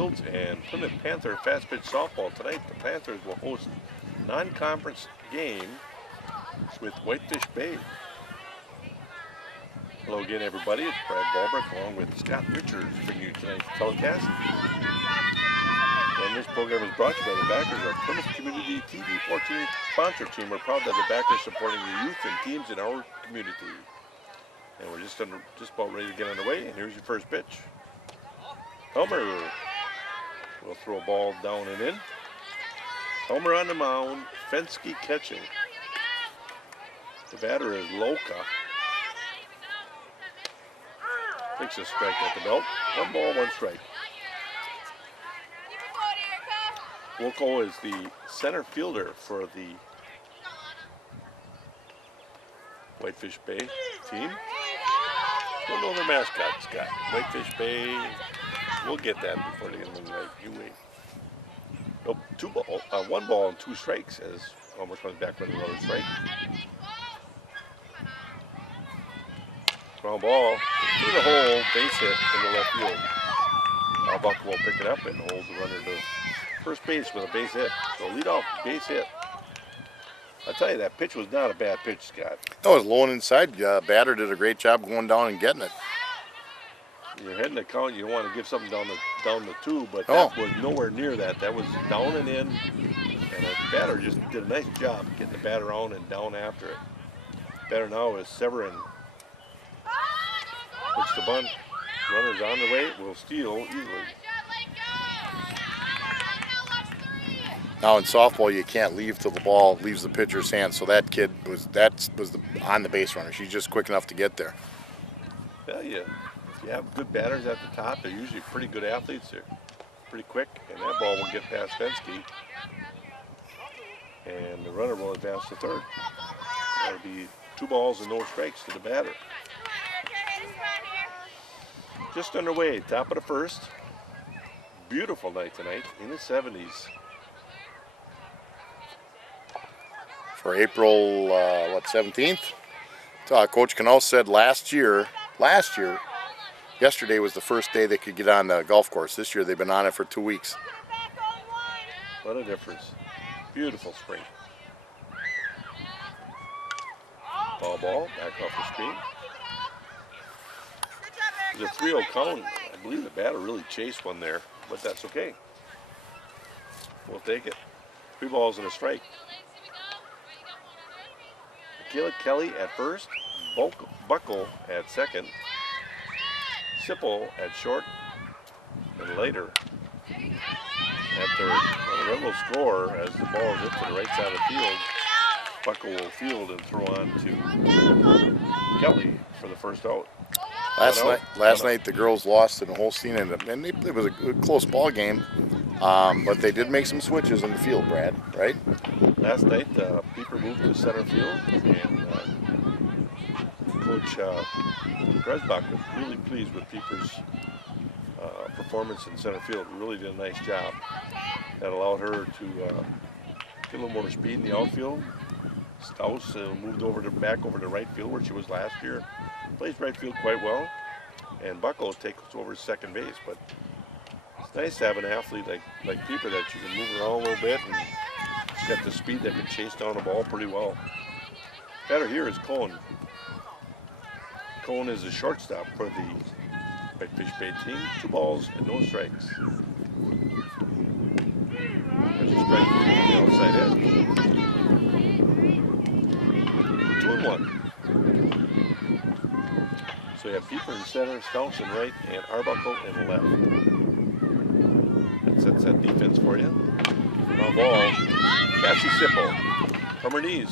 And Plymouth Panther fast pitch softball tonight. The Panthers will host a non-conference game with Whitefish Bay. Hello again, everybody. It's Brad Balbrick along with Scott Richards bringing you tonight's telecast. And this program is brought to you by the backers of Plymouth Community TV 14 sponsor team. We're proud that the backers supporting the youth and teams in our community. And we're just about ready to get underway. And here's your first pitch. Helmer will throw a ball down and in. Helmer on the mound, Fensky catching. The batter is Loka. Takes a strike at the belt. 1 ball, 1 strike. Wilco is the center fielder for the Whitefish Bay team. Don't know their mascot, Scott. Whitefish Bay. We'll get that before they get them right. You wait. Nope, 1 ball and 2 strikes as Homer comes back with another strike. Ground ball through the hole, base hit in the left field. Buck will pick it up and hold the runner to first base with a base hit. So lead off base hit. I tell you, that pitch was not a bad pitch, Scott. No, it was low and inside. Batter did a great job going down and getting it. You're heading the count, you don't want to give something down the 2, but that was nowhere near that. That was down and in, and the batter just did a nice job getting the batter on and down after it. Batter now is Severin. Puts the bunt. Runner's on the way. Will steal easily. Now in softball, you can't leave till the ball leaves the pitcher's hand. So that kid was on the base runner. She's just quick enough to get there. Well, if you have good batters at the top, they're usually pretty good athletes. They're pretty quick, and that ball will get past Fensky. And the runner will advance to third. That'll be 2 balls and no strikes to the batter. Just underway, top of the first. Beautiful night tonight in the 70s. For April, 17th? Coach Cano said yesterday was the first day they could get on the golf course. This year they've been on it for 2 weeks. What a difference. Beautiful spring. Ball, back off the screen. It was a 3-0 count. I believe the batter really chased one there, but that's okay. We'll take it. 3 balls and a strike. Michaela Kelly at first, Buckle at second, Sipple at short, and later at third. Well, the run will score as the ball is hit to the right side of the field. Buckle will field and throw on to Kelly for the first out. Last night the girls lost in Holstein, and it was a good, close ball game, but they did make some switches in the field, Brad, right? Last night, Pieper moved to center field, and Coach Gresbach was really pleased with Pieper's performance in center field. Really did a nice job. That allowed her to get a little more speed in the outfield. Staus moved back over to right field where she was last year. Plays right field quite well. And Buckle takes over second base. But it's nice to have an athlete like Pieper that you can move around a little bit, and she's got the speed that can chase down the ball pretty well. Batter here is Cohen. Cohen is the shortstop for the Whitefish Bay team. 2 balls and no strikes. There's a strike on the outside edge. 2-1. So you have Pieper in center, Staus in right, and Arbuckle in left. That sets that defense for you. Now ball, Cassie Sipple from her knees.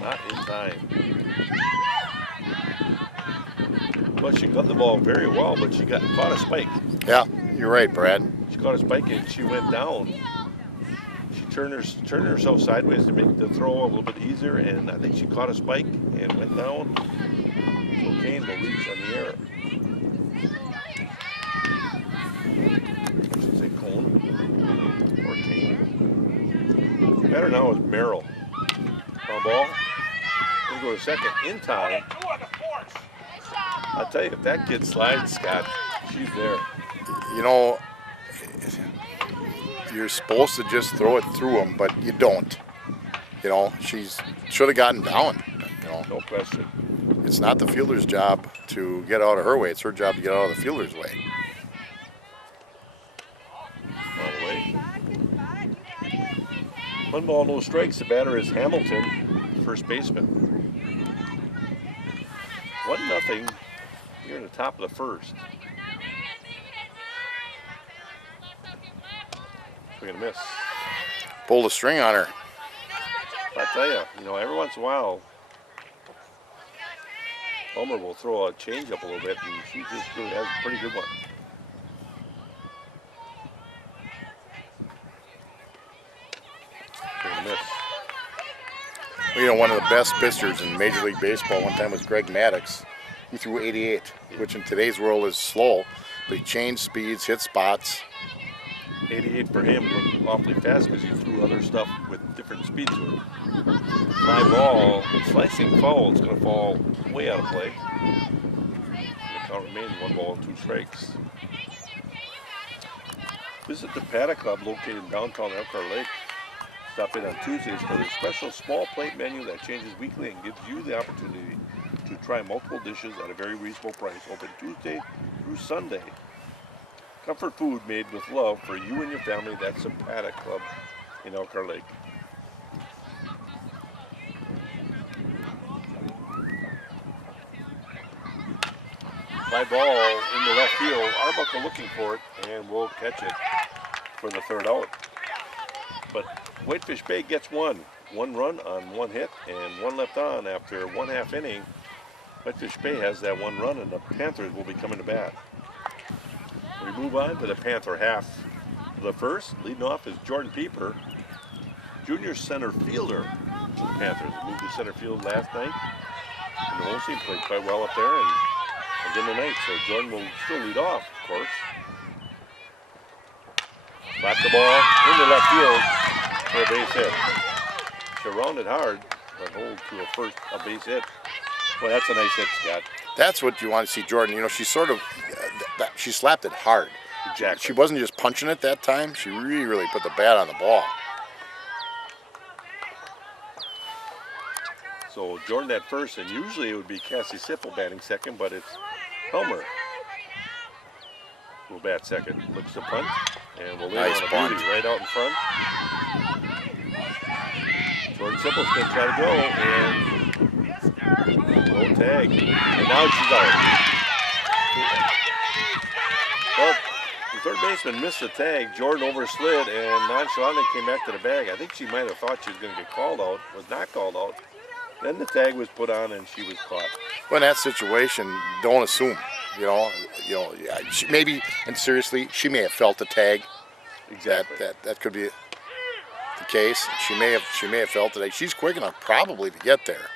Not in time. Well, she got the ball very well, but she caught a spike. Yeah, you're right, Brad. She caught a spike and she went down. She turned herself sideways to make the throw a little bit easier, and I think she caught a spike and went down. So Kane will reach on the air. I should say Cone or Kane. Better now is Merrill. Foul ball. We'll go to second in time. I'll tell you, if that kid slides, Scott, she's there. You know, you're supposed to just throw it through them, but you don't. You know, should have gotten down. You know, No question. it's not the fielder's job to get out of her way. It's her job to get out of the fielder's way. All the way. 1 ball, no strikes. The batter is Hamilton, first baseman. 1-0 here in the top of the first. Swing and a miss. Pulled a string on her. I tell you, every once in a while, Homer will throw a changeup a little bit, and she just really has a pretty good one. Swing and a miss. Well, one of the best pitchers in Major League Baseball one time was Greg Maddux. He threw 88, which in today's world is slow, but he changed speeds, hit spots. 88 for him looked awfully fast because he threw other stuff with different speed to it. Fly ball, slicing foul, it's going to fall way out of play. The count remains 1 ball, 2 strikes. Visit the Paddock Club located in downtown Elkhart Lake. Stop in on Tuesdays for their special small plate menu that changes weekly and gives you the opportunity to try multiple dishes at a very reasonable price. Open Tuesday through Sunday. Comfort food made with love for you and your family. That's the Paddock Club in Elkhart Lake. Fly ball into left field. Arbuckle looking for it and will catch it for the 3rd out. But Whitefish Bay gets one run on 1 hit and 1 left on after 1/2 inning. Whitefish Bay has that 1 run, and the Panthers will be coming to bat. We move on to the Panther half of the first. Leading off is Jordan Pieper, junior center fielder for the Panthers. Moved to center field last night. And the whole team played quite well up there and again tonight. So Jordan will still lead off, of course. Slap the ball into left field for a base hit. She rounded hard, but hold to a base hit. Well, that's a nice hit, Scott. That's what you want to see, Jordan. She sort of, she slapped it hard. Exactly. She wasn't just punching it that time. She really put the bat on the ball. So Jordan at first, and usually it would be Cassie Sippel batting second, but it's Helmer who will bat second. Looks to punt, and will leave Nice on a punt. beauty right out in front. Jordan Sippel's going to try to go, and no tag. And now she's out. Well, the third baseman missed the tag. Jordan overslid and nonchalantly came back to the bag. I think she might have thought she was going to get called out. Was not called out. Then the tag was put on and she was caught. Well, in that situation, don't assume. Maybe, and seriously, she may have felt the tag. Exactly. That could be the case. She may have felt it. She's quick enough probably to get there,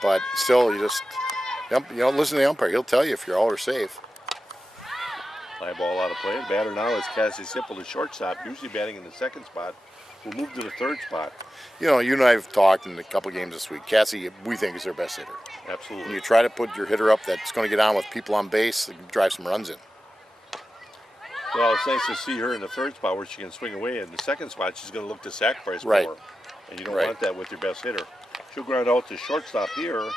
but still, you listen to the umpire. He'll tell you if you're out or safe. Fly ball out of play. The batter now is Cassie Sippel, the shortstop, usually batting in the second spot. Will move to the third spot. You and I have talked in a couple games this week. Cassie, we think, is their best hitter. Absolutely. When you try to put your hitter up that's going to get on with people on base, drive some runs in. Well, it's nice to see her in the third spot where she can swing away. In the second spot, she's going to look to sacrifice Right. more. And you don't Right. want that with your best hitter. She'll ground out to shortstop here.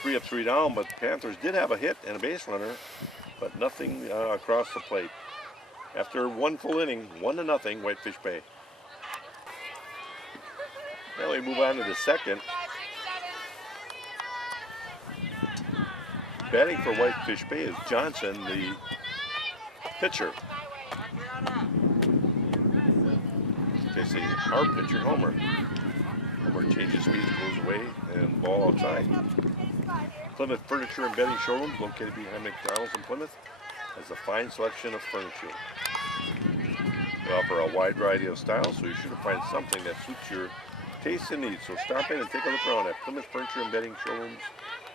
3 up, 3 down, but the Panthers did have a hit and a base runner, but nothing across the plate. After 1 full inning, 1-0, Whitefish Bay. Now we move on to the second. Batting for Whitefish Bay is Johnson, the pitcher. They say our pitcher, Homer. Homer changes speed, goes away, and ball outside. Plymouth Furniture and Bedding Showroom, located behind McDonald's in Plymouth, has a fine selection of furniture. They offer a wide variety of styles, so you should find something that suits your taste and needs. So stop in and take a look around at Plymouth Furniture and Bedding Showrooms.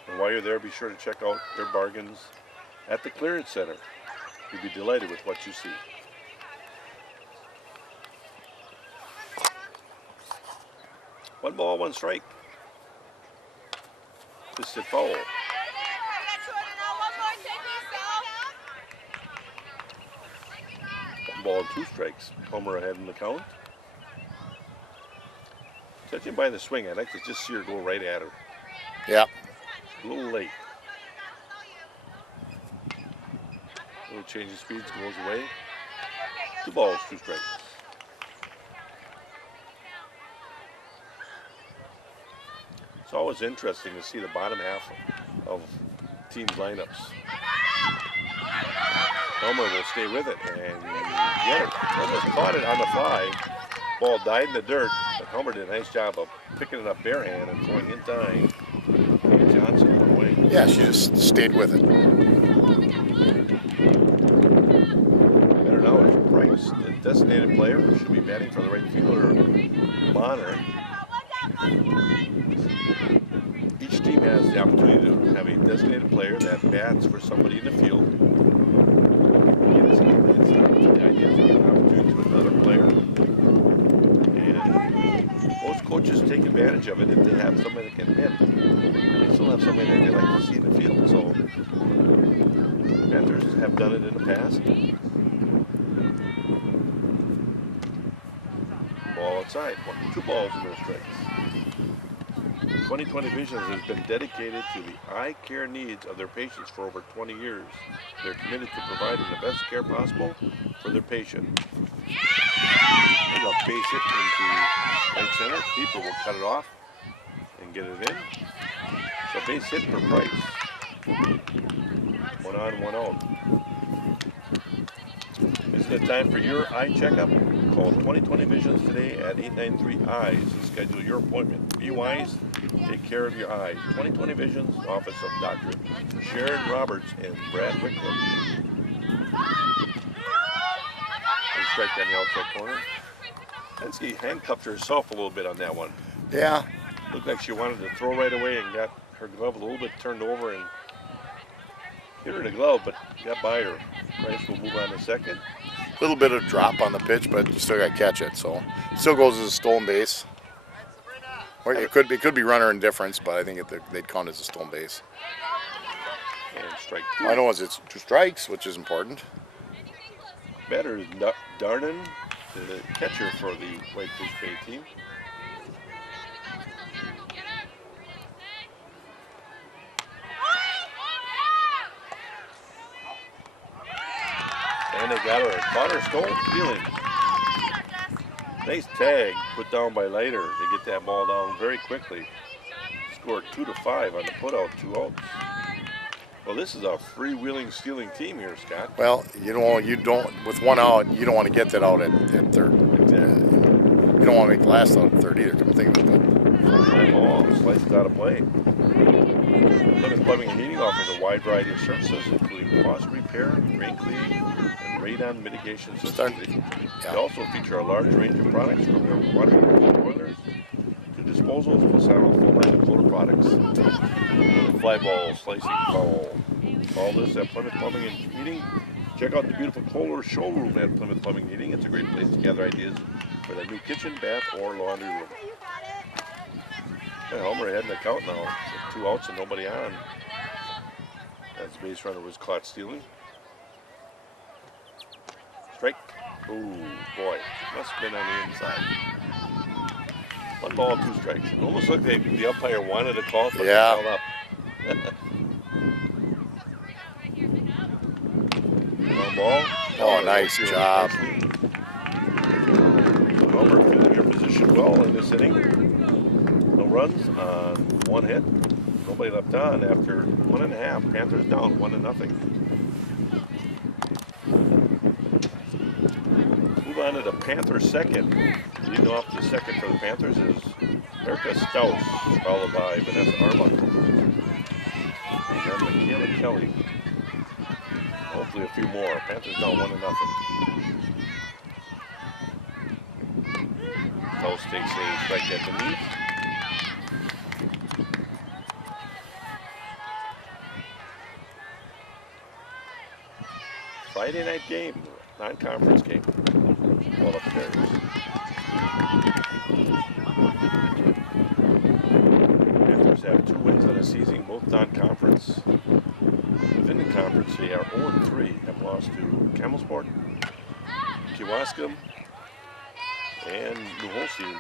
And while you're there, be sure to check out their bargains at the Clearance Center. You'll be delighted with what you see. One ball, 1 strike. This is foul. Ball and 2 strikes. Homer ahead in the count. Judging by the swing, I'd like to just see her go right at her. Yeah. A little late. Little change of speeds, goes away. 2 balls, 2 strikes. It's always interesting to see the bottom half of teams' lineups. Homer will stay with it and get it. Almost caught it on the fly. Ball died in the dirt, but Homer did a nice job of picking it up bare hand and throwing in time. And Johnson went away. Yeah, she just stayed with it. Better now is Price, the designated player, who should be batting for the right fielder, Bonner. Each team has the opportunity to have a designated player that bats for somebody in the field. The idea is to give an opportunity to another player. And most coaches take advantage of it if they have somebody that can hit. They still have somebody that they like to see in the field. So Panthers have done it in the past. Ball outside. 2 balls and no strikes. 20/20 Visions has been dedicated to the eye care needs of their patients for over 20 years. They're committed to providing the best care possible for their patient. There's a base hit into right center. Keeper will cut it off and get it in. So base hit for Price. 1 on, 1 out. Isn't it time for your eye checkup? Call 20/20 Visions today at 893-EYES to schedule your appointment. Be wise, take care of your eyes. 20/20 Visions, office of Dr. Sharon Roberts and Brad Wycliffe. And strike on the outside corner. Penske handcuffed herself a little bit on that one. Yeah. Looked like she wanted to throw right away and got her glove a little bit turned over and hit her in the glove, but got by her. Price will move on to second. A little bit of drop on the pitch, but you still got to catch it. So it still goes as a stolen base. Or it could be runner indifference, but I think they'd count as a stolen base. And strike 2. I know it's 2 strikes, which is important. Batter is Darnan, the catcher for the Whitefish Bay team. And they got her. Caught her stole stealing. Nice tag put down by Leiter to get that ball down very quickly. Scored 2-5 on the putout, 2 outs. Well, this is a freewheeling stealing team here, Scott. Well, you don't with 1 out, you don't want to get that out at third. You don't want to make the last out at third either. Come think of it. Fly ball sliced out of play. Plymouth Plumbing and Heating offers a wide variety of services, including faucet repair, drain cleaning, and radon mitigation systems. They also feature a large range of products from their water heaters and boilers to disposals, plus on a full line of floater products. Fly ball, slicing foul. All this at Plymouth Plumbing and Heating. Check out the beautiful Kohler showroom at Plymouth Plumbing and Heating. It's a great place to gather ideas for the new kitchen, bath, or laundry room. Yeah, Homer ahead in the count now. With 2 outs and nobody on. As the base runner was caught stealing. Strike. Ooh, boy. Must have been on the inside. 1 ball, 2 strikes. It almost looked like the umpire wanted to call it, but yeah. he called up. 1 ball. Oh, nice job. Homer fielding your position well in this inning. No runs on 1 hit. Nobody left on after 1.5. Panthers down 1-0. Move on to the Panthers second. Leading off the second for the Panthers is Erica Staus, followed by Vanessa Arbuckle. And then Michaela Kelly. Hopefully a few more. Panthers down 1-0. Staus takes a strike at the knee. Friday night game, non-conference game. Well upstairs. Panthers have 2 wins on the season, both non-conference. Within the conference, they are 0-3, have lost to Camelsport, Kewaskum and New Holstein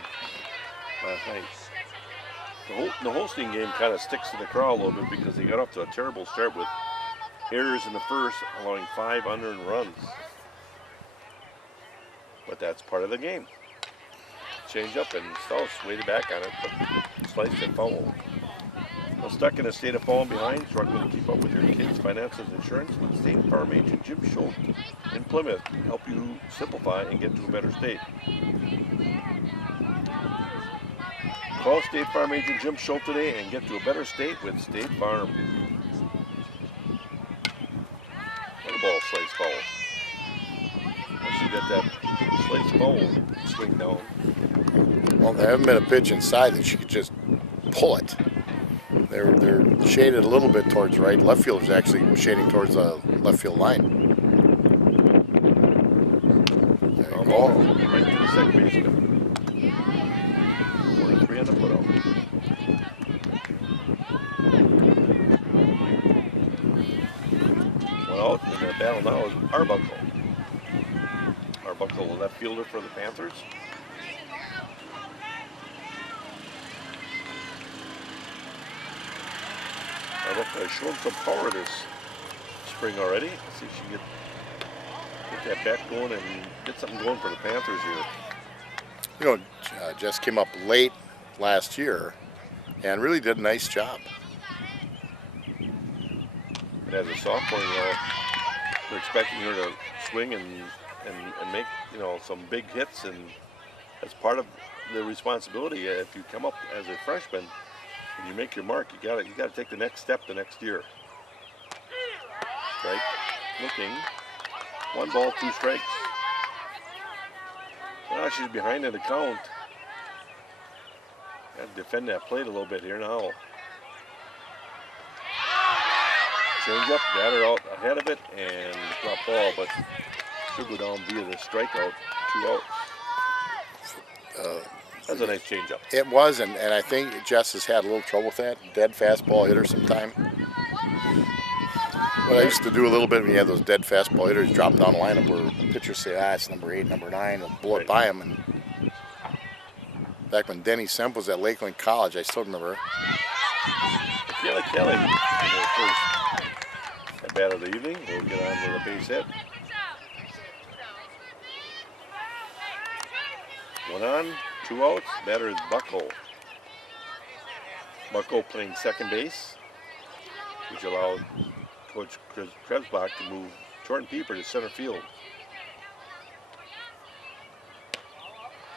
last night. The Holstein game kind of sticks to the craw a little bit because they got off to a terrible start with errors in the first, allowing 5 unearned runs. But that's part of the game. Change up and Strauss waited back on it, but sliced and fouled. Well, stuck in a state of falling behind, struggling to keep up with your kids' finances and insurance? With State Farm agent Jim Schultz in Plymouth can help you simplify and get to a better state. Call State Farm agent Jim Schultz today and get to a better state with State Farm. And the ball slice foul. Once you get that slice foul swing down. Well, there haven't been a pitch inside that she could just pull it. They're shaded a little bit towards right. Left field is actually shading towards the left field line. There you go. Right to the second baseman. 4-3 on the putout. One out, and the battle now is Arbuckle. Arbuckle, the left fielder for the Panthers. Arbuckle has shown some power this spring already. Let's see if she can get that bat going and get something going for the Panthers here. You know, Jess came up late last year and really did a nice job. And as a sophomore, you know, we're expecting her to swing and make, you know, some big hits, and that's part of the responsibility. If you come up as a freshman and you make your mark, you gotta take the next step the next year. Strike, looking, 1 ball, 2 strikes. Well, she's behind in the count. Got to defend that plate a little bit here now. Change up, got her out ahead of it, and drop ball, but should go down via the strikeout, 2 outs. That's a nice change up. It was, and I think Jess has had a little trouble with that. Dead fastball hitter sometime. What I used to do a little bit when you had those dead fastball hitters dropping down the lineup where pitchers say, it's number 8, number 9, and blow it by them. And back when Denny Semp was at Lakeland College, I still remember. Kelly, her first at bat of the evening. We'll get on to the base hit. 1 on, 2 outs. Batter is Buckle. Buckle playing second base, which allowed Coach Krebsbach to move Jordan Pieper to center field.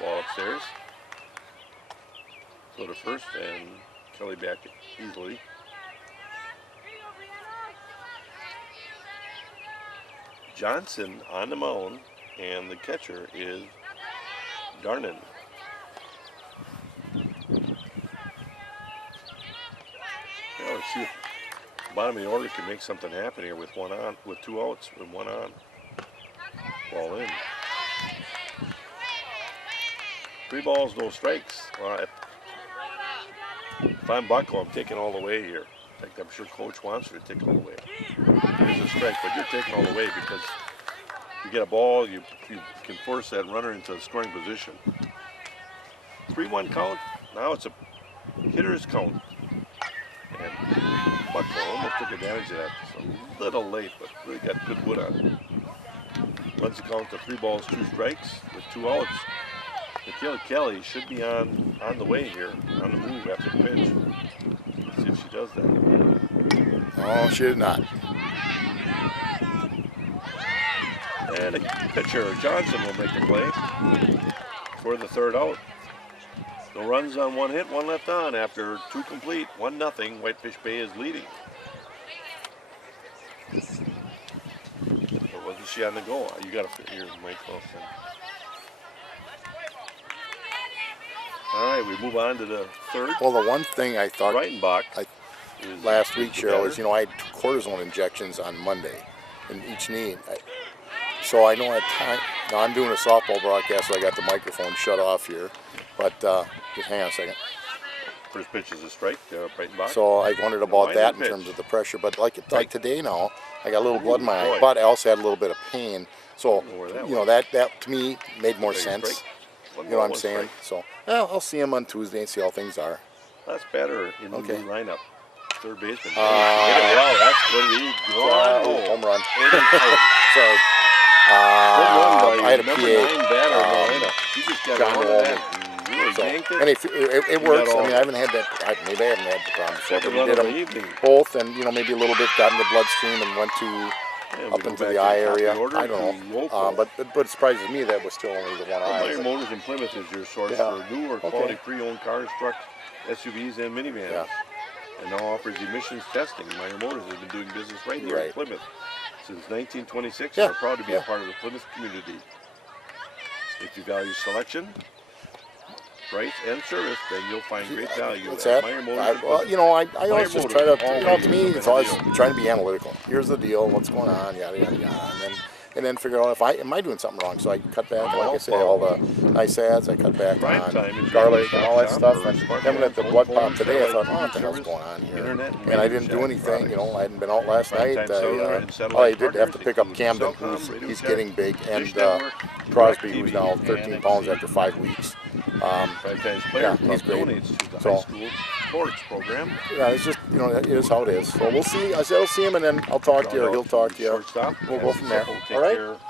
Ball upstairs. Go to first, and Kelly back easily. Johnson on the mound, and the catcher is Darnan. Now let's see if the bottom of the order can make something happen here with 1 on, with 2 outs and 1 on. Ball in. 3 balls, no strikes. Well, if I'm Buckle, I'm taking all the way here. Like I'm sure Coach wants her to take all the way. There's a strike, but you're taking all the way because you get a ball, you can force that runner into a scoring position. 3-1 count. Now it's a hitter's count. And Buckle almost took advantage of that. It's a little late, but really got good wood on it. Runs the count to 3 balls, 2 strikes with 2 outs. Michaela Kelly should be on the way here, on the move after the pitch. Let's see if she does that. Oh, she did not. And the pitcher, Johnson, will make the play for the 3rd out. No runs on 1 hit, 1 left on after 2 complete, 1-0. Whitefish Bay is leading. Or wasn't she on the go? You got to fit your mic off then. All right, we move on to the 3rd. Well, the one thing I thought Breitenbach last week, Cheryl, is, I had 2 cortisone injections on Monday in each knee. So I know at time, now I'm doing a softball broadcast, so I got the microphone shut off here. But just hang on a second. First pitch is a strike, Breitenbach. So I wondered about Wind that and in terms pitch. of the pressure. But like Right. today now, I got a little blood in my Boy. eye, but I also had a little bit of pain. So know where that you know was. that to me made more Big sense. strike. One You know ball, what I'm one saying? strike. So well, I'll see him on Tuesday and see how things are. That's better in Okay. the new lineup. Third baseman. Hit it well. That's what it is. Home run. It is out. Sorry. Good run by I had a number PA. 9 batter in the lineup. He just got John on to Wall. that and really So, yanked and it. it got works. I all mean, of I haven't had that. Maybe I haven't had the problem before, Second but we run did of them the evening. both, and you know maybe a little bit got in the bloodstream and went to Yeah, we up go into back the to eye top of the area. order I to don't know, Wolco. but it surprises me that was still only the one eye. Meyer but- Motors in Plymouth is your source Yeah. for new or Okay. quality pre-owned cars, trucks, SUVs, and minivans. Yeah. And now offers emissions testing. Meyer Motors has been doing business right here in Right. Plymouth since 1926 Yeah. and are proud to be Yeah. a part of the Plymouth community. If you value selection, price, and service, then you'll find great value What's at that? Meyer Motors. Well, in Plymouth. you know, I always just try to, Motors, you know, to me, always it's a always deal. trying to be analytical. Here's the deal, what's going on, yada, yada, yada. And then figure out if am I doing something wrong. So I cut back, like I say, all the nice ads, I cut back Prime on time is garlic your and all that shop stuff. for And smartphones, then at the home blood pop phones, today, I thought, satellite what the TV hell's service, going on here? internet, And I didn't do Radio anything, Shack you know, I hadn't been out last Prime night. time cellular and satellite All I did have to partners pick up include Camden, Cellcom, who's Radio he's Shack, getting big, and Dish Network, Crosby, DirecTV, who's now 13 and pounds NBC. after 5 weeks. Franchise Player Yeah, he's Club great. donates to the So- high school sports program. Yeah, it's just, you know, it is how it is. So we'll see. I said I'll see him, and then I'll talk to you, or he'll talk to you. Shortstop. We'll go from there. Take All right? care of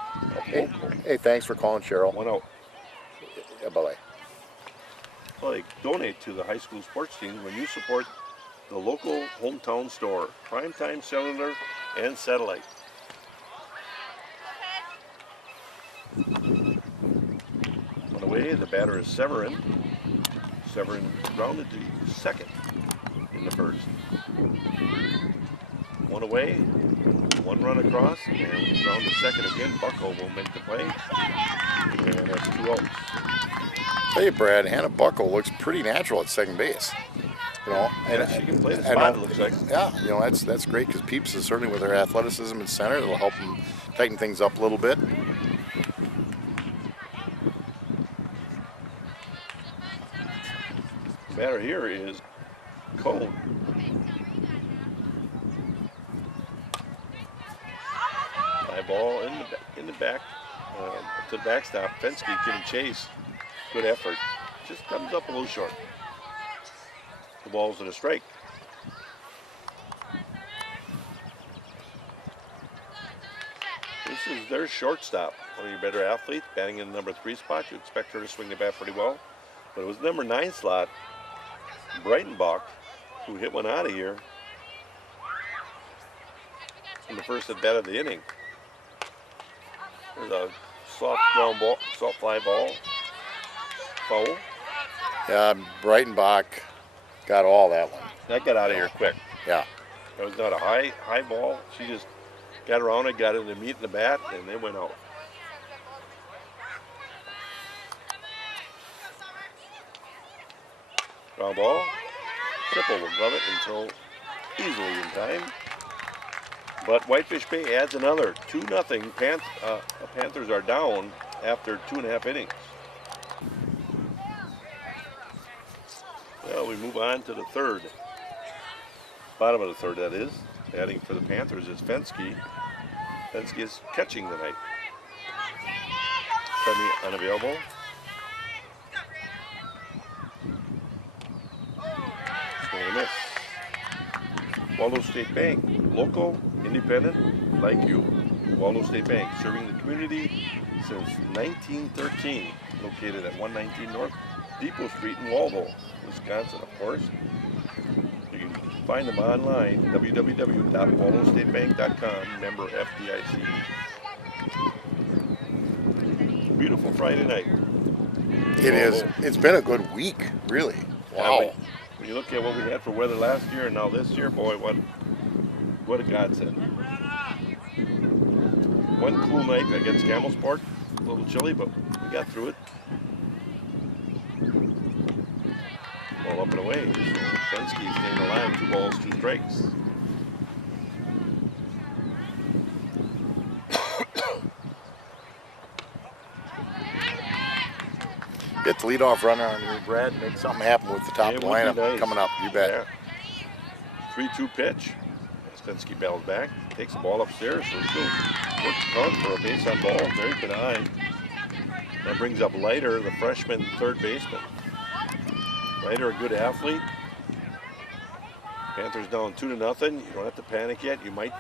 Hey, local. hey, thanks for calling, Cheryl. One out. Bye-bye. Like, donate to the high school sports teams when you support the local hometown store, Primetime Cellular and Satellite. On the way, the batter is Severin. Severin grounded to second in the first. One away, one run across, and ground to second again. Bucko will make the play, and that's 2 outs. Tell you, Brad, Hannah Buckle looks pretty natural at second base. You know, Yeah, she can play the I spot, know- it looks like. Yeah, you know, that's great because Peeps is certainly with her athleticism in center. It'll help them tighten things up a little bit. The batter here is Cone. High ball in the back to the backstop. Fensky giving chase. Good effort. Just comes up a little short. The ball's in a strike. This is their shortstop. One of your better athletes, batting in the number 3 spot. You expect her to swing the bat pretty well. But it was number 9 slot, Breitenbach, who hit one out of here in the first at bat of the inning. There's a soft ground ball, soft fly ball, foul. Yeah, Breitenbach got all that one. That got out of here quick. Yeah. That was not a high ball. She just got around it, got in the meat in the bat, and they went out. Ground ball. Triple will glove it until easily in time. But Whitefish Bay adds another 2-0. Panthers are down after 2.5 innings. Well, we move on to the third. Bottom of the third, that is. Batting for the Panthers is Fensky. Fensky is catching tonight. Suddenly unavailable. Swing and a miss. Waldo State Bank, local, independent, like you. Waldo State Bank, serving the community since 1913. Located at 119 North Depot Street in Waldo, Wisconsin, of course. You can find them online, www.waldostatebank.com, member FDIC. Beautiful Friday night. It is. It's been a good week, really. Wow. When you look at what we had for weather last year and now this year, boy, what a godsend. One cool night against Camelsport, a little chilly, but we got through it. Ball up and away. So Fensky staying alive, 2 balls, 2 strikes. get the leadoff runner on you, Brad, make something happen with the top of the It would be lineup nice. coming up. You bet. Yeah. 3-2 pitch. Stensky battles back, takes the ball upstairs, so still works the count for a base on ball. Very good eye. That brings up Leiter, the freshman third baseman. Leiter, a good athlete. Panthers down 2-0. You don't have to panic yet. You might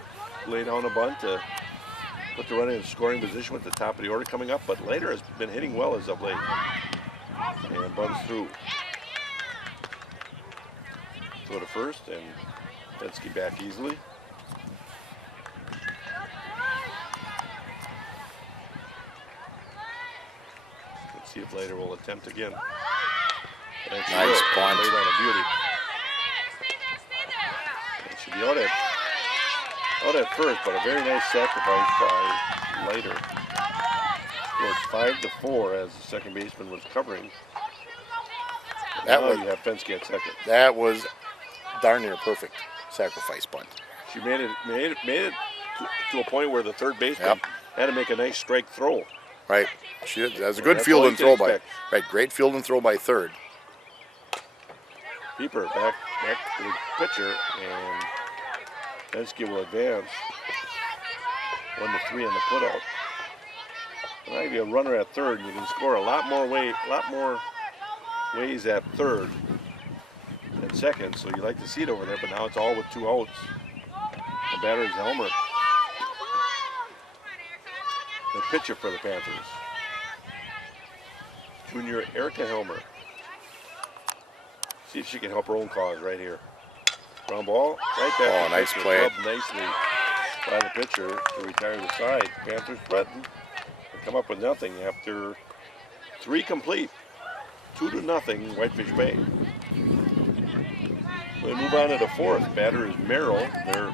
lay down a bunt to put the runner in scoring position with the top of the order coming up, but Leiter has been hitting well as of late. And bunts through. Go to first, and Stensky back easily. Let's see if Leiter will attempt again. And she Nice will. bunt. Laid on a beauty. And she'll be out at first, but a very nice sacrifice by Leiter. Scored 5-4 as the second baseman was covering. That Now was- you have Fenske at second. That was darn near perfect sacrifice bunt. She made it to a point where the third baseman Yep. had to make a nice strike throw. Right. That was a Well, good that's field all and you throw can by. expect. Right. Great field and throw by third. Pieper back to the pitcher, and Fenske will advance. 1-3 on the putout. Now you have a runner at third, and you can score a lot more ways at third than second. So you like to see it over there, but now it's all with 2 outs. The batter is Helmer. The pitcher for the Panthers, junior Erica Helmer. See if she can help her own cause right here. Ground ball, right back. Oh, to the nice pitcher, play. rubbed nicely by the pitcher to retire the side. Panthers threaten to come up with nothing after 3 complete. 2-0, Whitefish Bay. We move on to the fourth. Batter is Merrill, their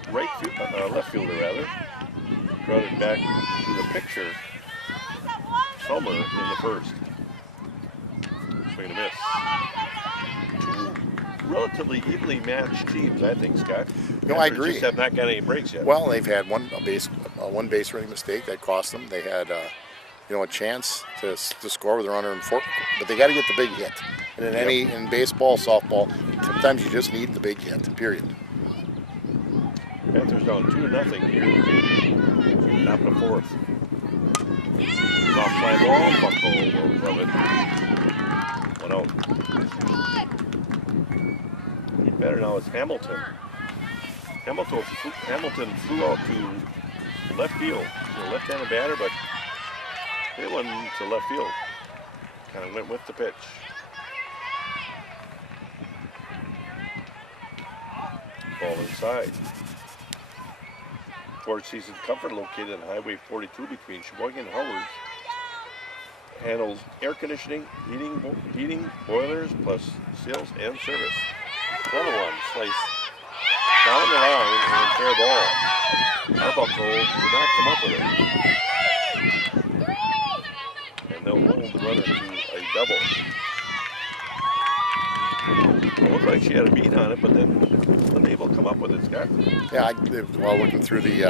left fielder rather. Grounded back to the pitcher. Helmer in the first. Swing and a miss. 2 relatively evenly matched teams, I think, Scott. No, I Panthers agree. Just have not got any breaks yet. Well, they've had one base running mistake that cost them. They had a chance to score with a runner in fourth, but they got to get the big hit. And in baseball, softball, sometimes you just need the big hit. Period. Panthers down 2-0 here. Top of the fourth. Soft fly ball, Buckle will glove it. 1 out. Better now is Hamilton. Hamilton flew out to left field. He's a left-handed batter, but hit one to left field. Kind of went with the pitch. Ball inside. Four Seasons Comfort, located on Highway 42 between Sheboygan and Howard, handles air conditioning, heating, boilers, plus sales and service. Another one, slice down the line and fair ball. Arbuckle did not come up with it. And they'll hold the runner to a double. It looked like she had a beat on it, but then unable to come up with it, Scott. Yeah, while looking through the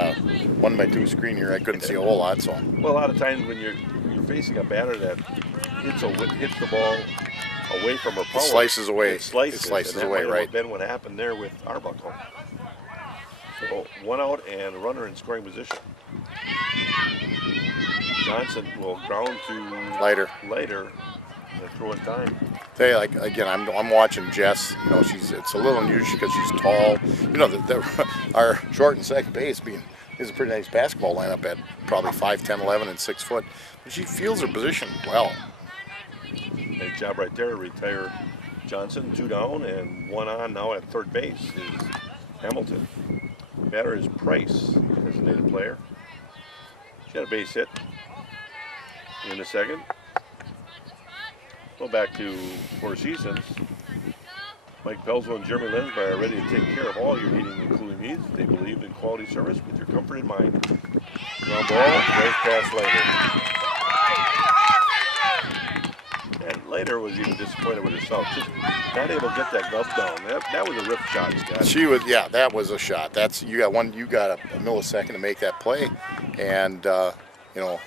1x2 screen here, I couldn't see a whole lot. So Well, a lot of times when you're facing a batter that hits the ball away from her power, slices away. It slices, It slices and that away, might right. have been what happened there with Arbuckle. So 1 out and a runner in scoring position. Johnson will ground to Leiter. and throw in time. Hey, like again, I'm watching Jess. It's a little unusual because she's tall. Our short and second base is a pretty nice basketball lineup at probably 5'10", 11, and 6 foot. But she feels her position well. Nice job right there to retire Johnson. 2 down and 1 on now at third base is Hamilton. Batter is Price, designated player. She had a base hit in the second. Go back to Four Seasons. Mike Pelzo and Jeremy Lensberg are ready to take care of all your heating and cooling needs. They believe in quality service with your comfort in mind. Ground ball, race pass later. And later was even disappointed with herself. Just not able to get that glove down. That was a rip shot, Scott. That was a shot. You got a millisecond to make that play, and you know,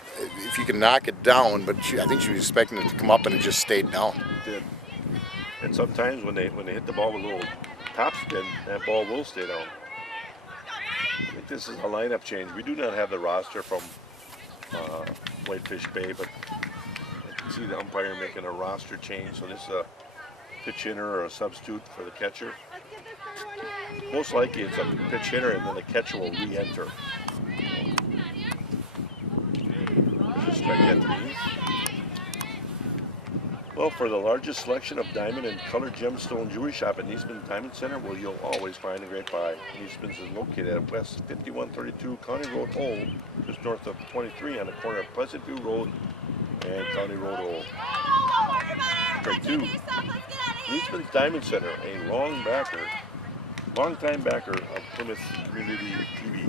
if you can knock it down, but I think she was expecting it to come up and it just stayed down. It did. And sometimes when they hit the ball with a little top spin, that ball will stay down. I think this is a lineup change. We do not have the roster from Whitefish Bay, but I can see the umpire making a roster change. So this is a pitch hitter or a substitute for the catcher. Most likely it's a pitch hitter and then the catcher will re-enter. Just strike at the knee. Well, for the largest selection of diamond and colored gemstone jewelry shop at Niesman Diamond Center, where you'll always find a great buy. Niesman's is located at West 5132 County Road Old, just north of 23 on the corner of Pleasant View Road and County Road Old. Strike two. Niesman's Diamond Center, a long-time backer of Plymouth Community TV.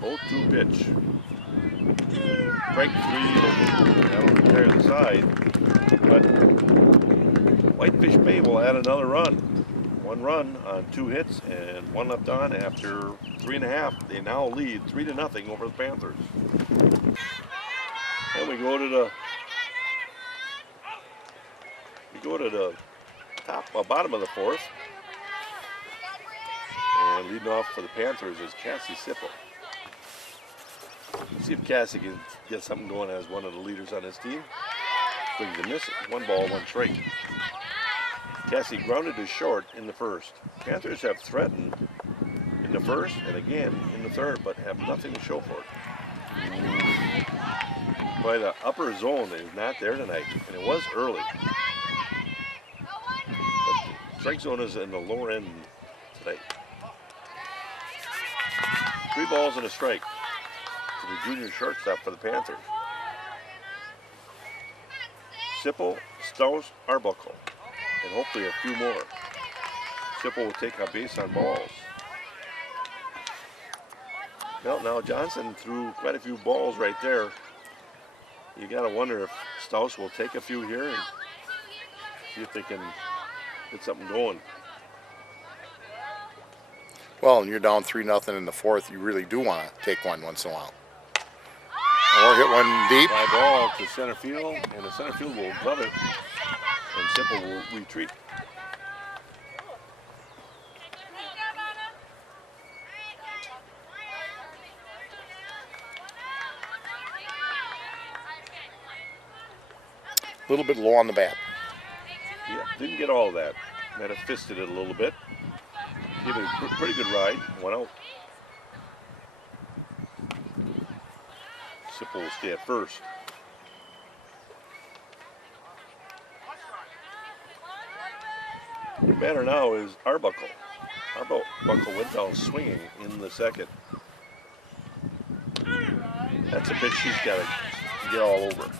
0-2 pitch. Strike three, that'll retire the side, but Whitefish Bay will add another run. 1 run on 2 hits and 1 left on after 3.5. They now lead 3-0 over the Panthers. And we go to the bottom of the 4th, and leading off for the Panthers is Cassie Sipple. See if Cassie can get something going as one of the leaders on his team. Swings and misses. 1 ball, 1 strike. Cassie grounded to short in the 1st. Panthers have threatened in the 1st and again in the 3rd, but have nothing to show for it. By the upper zone is not there tonight, and it was early. But the strike zone is in the lower end tonight. 3 balls and a strike to the junior shortstop for the Panthers. Sipple, Staus, Arbuckle, and hopefully a few more. Sipple will take a base on balls. Well, now Johnson threw quite a few balls right there. You got to wonder if Staus will take a few here and see if they can get something going. Well, and you're down 3-0 in the 4th. You really do want to take one once in a while. Or hit one deep. Fly ball to center field, and the center field will glove it, and Sipple will retreat. A little bit low on the bat. Yeah, didn't get all of that. Might have fisted it a little bit. Gave it a pretty good ride. Went out. Sipple will stay at first. The batter now is Arbuckle. Arbuckle went down swinging in the 2nd. That's a pitch she's got to get all over.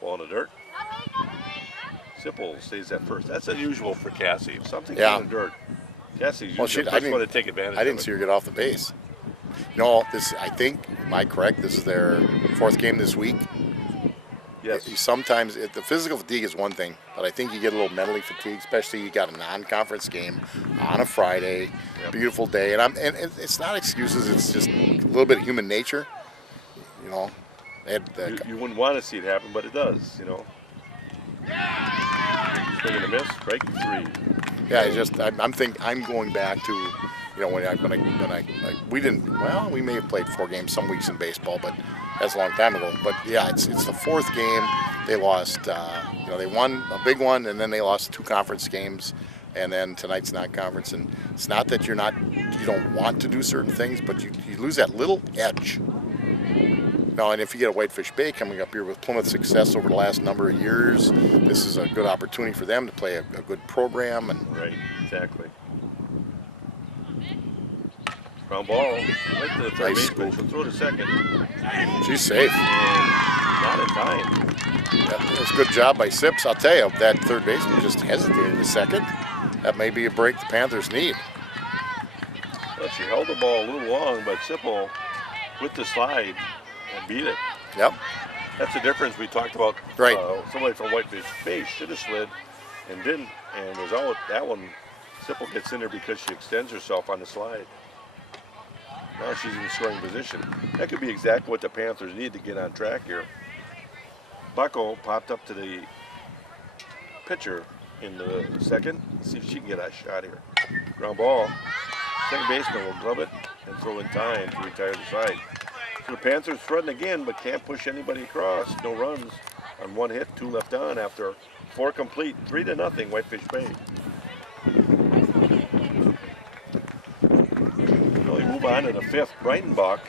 Ball in the dirt. Sipple stays at first. That's unusual for Cassie. If something's in the dirt, Cassie's usually the first one to take advantage of it. I didn't see her get off the base. No, I think, am I correct? This is their 4th game this week. Yes. Sometimes the physical fatigue is one thing, but I think you get a little mentally fatigued, especially you got a non-conference game on a Friday, beautiful day, and it's not excuses. It's just a little bit of human nature, you know. You wouldn't want to see it happen, but it does, you know. Swing and a miss, strike 3. Yeah, I'm going back to, you know, we may have played 4 games some weeks in baseball, but that's a long time ago. But yeah, it's the 4th game. They lost, they won a big one, and then they lost 2 conference games, and then tonight's not conference. And it's not that you don't want to do certain things, but you lose that little edge. Now, and if you get a Whitefish Bay coming up here with Plymouth success over the last number of years, this is a good opportunity for them to play a good program. Right, exactly. Ground ball, right to the third base, but she'll throw to second. She's safe. And not in time. That's a good job by Sips. I'll tell you, that third baseman just hesitated a second. That may be a break the Panthers need. Well, she held the ball a little long, but Sipple with the slide and beat it. Yep. That's the difference we talked about. Right. Somebody from Whitefish Bay should have slid and didn't, and was out. That one, Sipple gets in there because she extends herself on the slide. Now she's in scoring position. That could be exactly what the Panthers need to get on track here. Bucko popped up to the pitcher in the second. See if she can get a shot here. Ground ball. Second baseman will glove it and throw in time to retire the side. So the Panthers threaten again, but can't push anybody across. No runs on one hit, 2 left on after 4 complete. 3-0, Whitefish Bay. So we move on to the 5th. Breitenbach,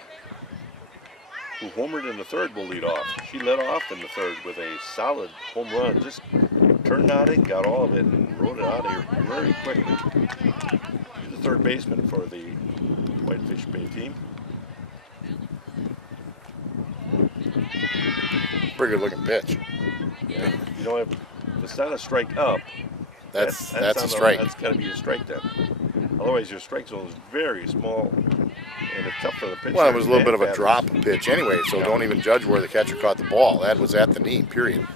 who homered in the 3rd, will lead off. She led off in the 3rd with a solid home run. Just turned on it, got all of it, and rode it out of here very quickly. She's the 3rd baseman for the Whitefish Bay team. Pretty good looking pitch. You know, if it's not a strike up, That's a strike. That's got to be a strike then. Otherwise, your strike zone is very small, and it's tough for the pitcher. Well, it was a little bit of a and drop pitch anyway, so don't even judge where the catcher caught the ball. That was at the knee, period.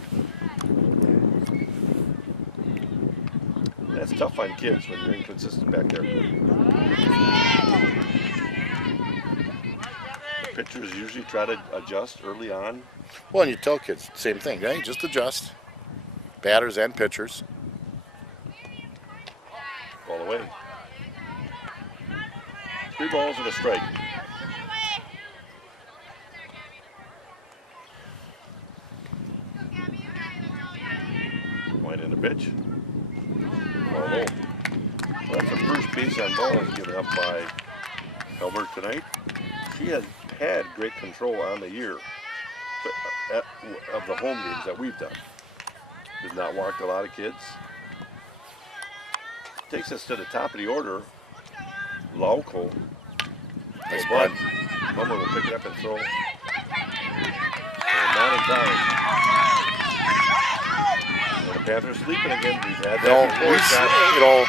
That's tough on kids when you're inconsistent back there. The pitchers usually try to adjust early on. Well, and you tell kids, same thing, right? Just adjust. Batters and pitchers. Ball away. 3 balls and a strike. White in the pitch. Ball low. Well, that's the first base on balls given up by Helmer tonight. She has had great control on the year of the home games that we've done. Has not walked a lot of kids. Takes us to the top of the order. Lauco. Nice But bunt. Hummer will pick it up and throw. And not in time. And the Panthers sleeping again. We've had that before.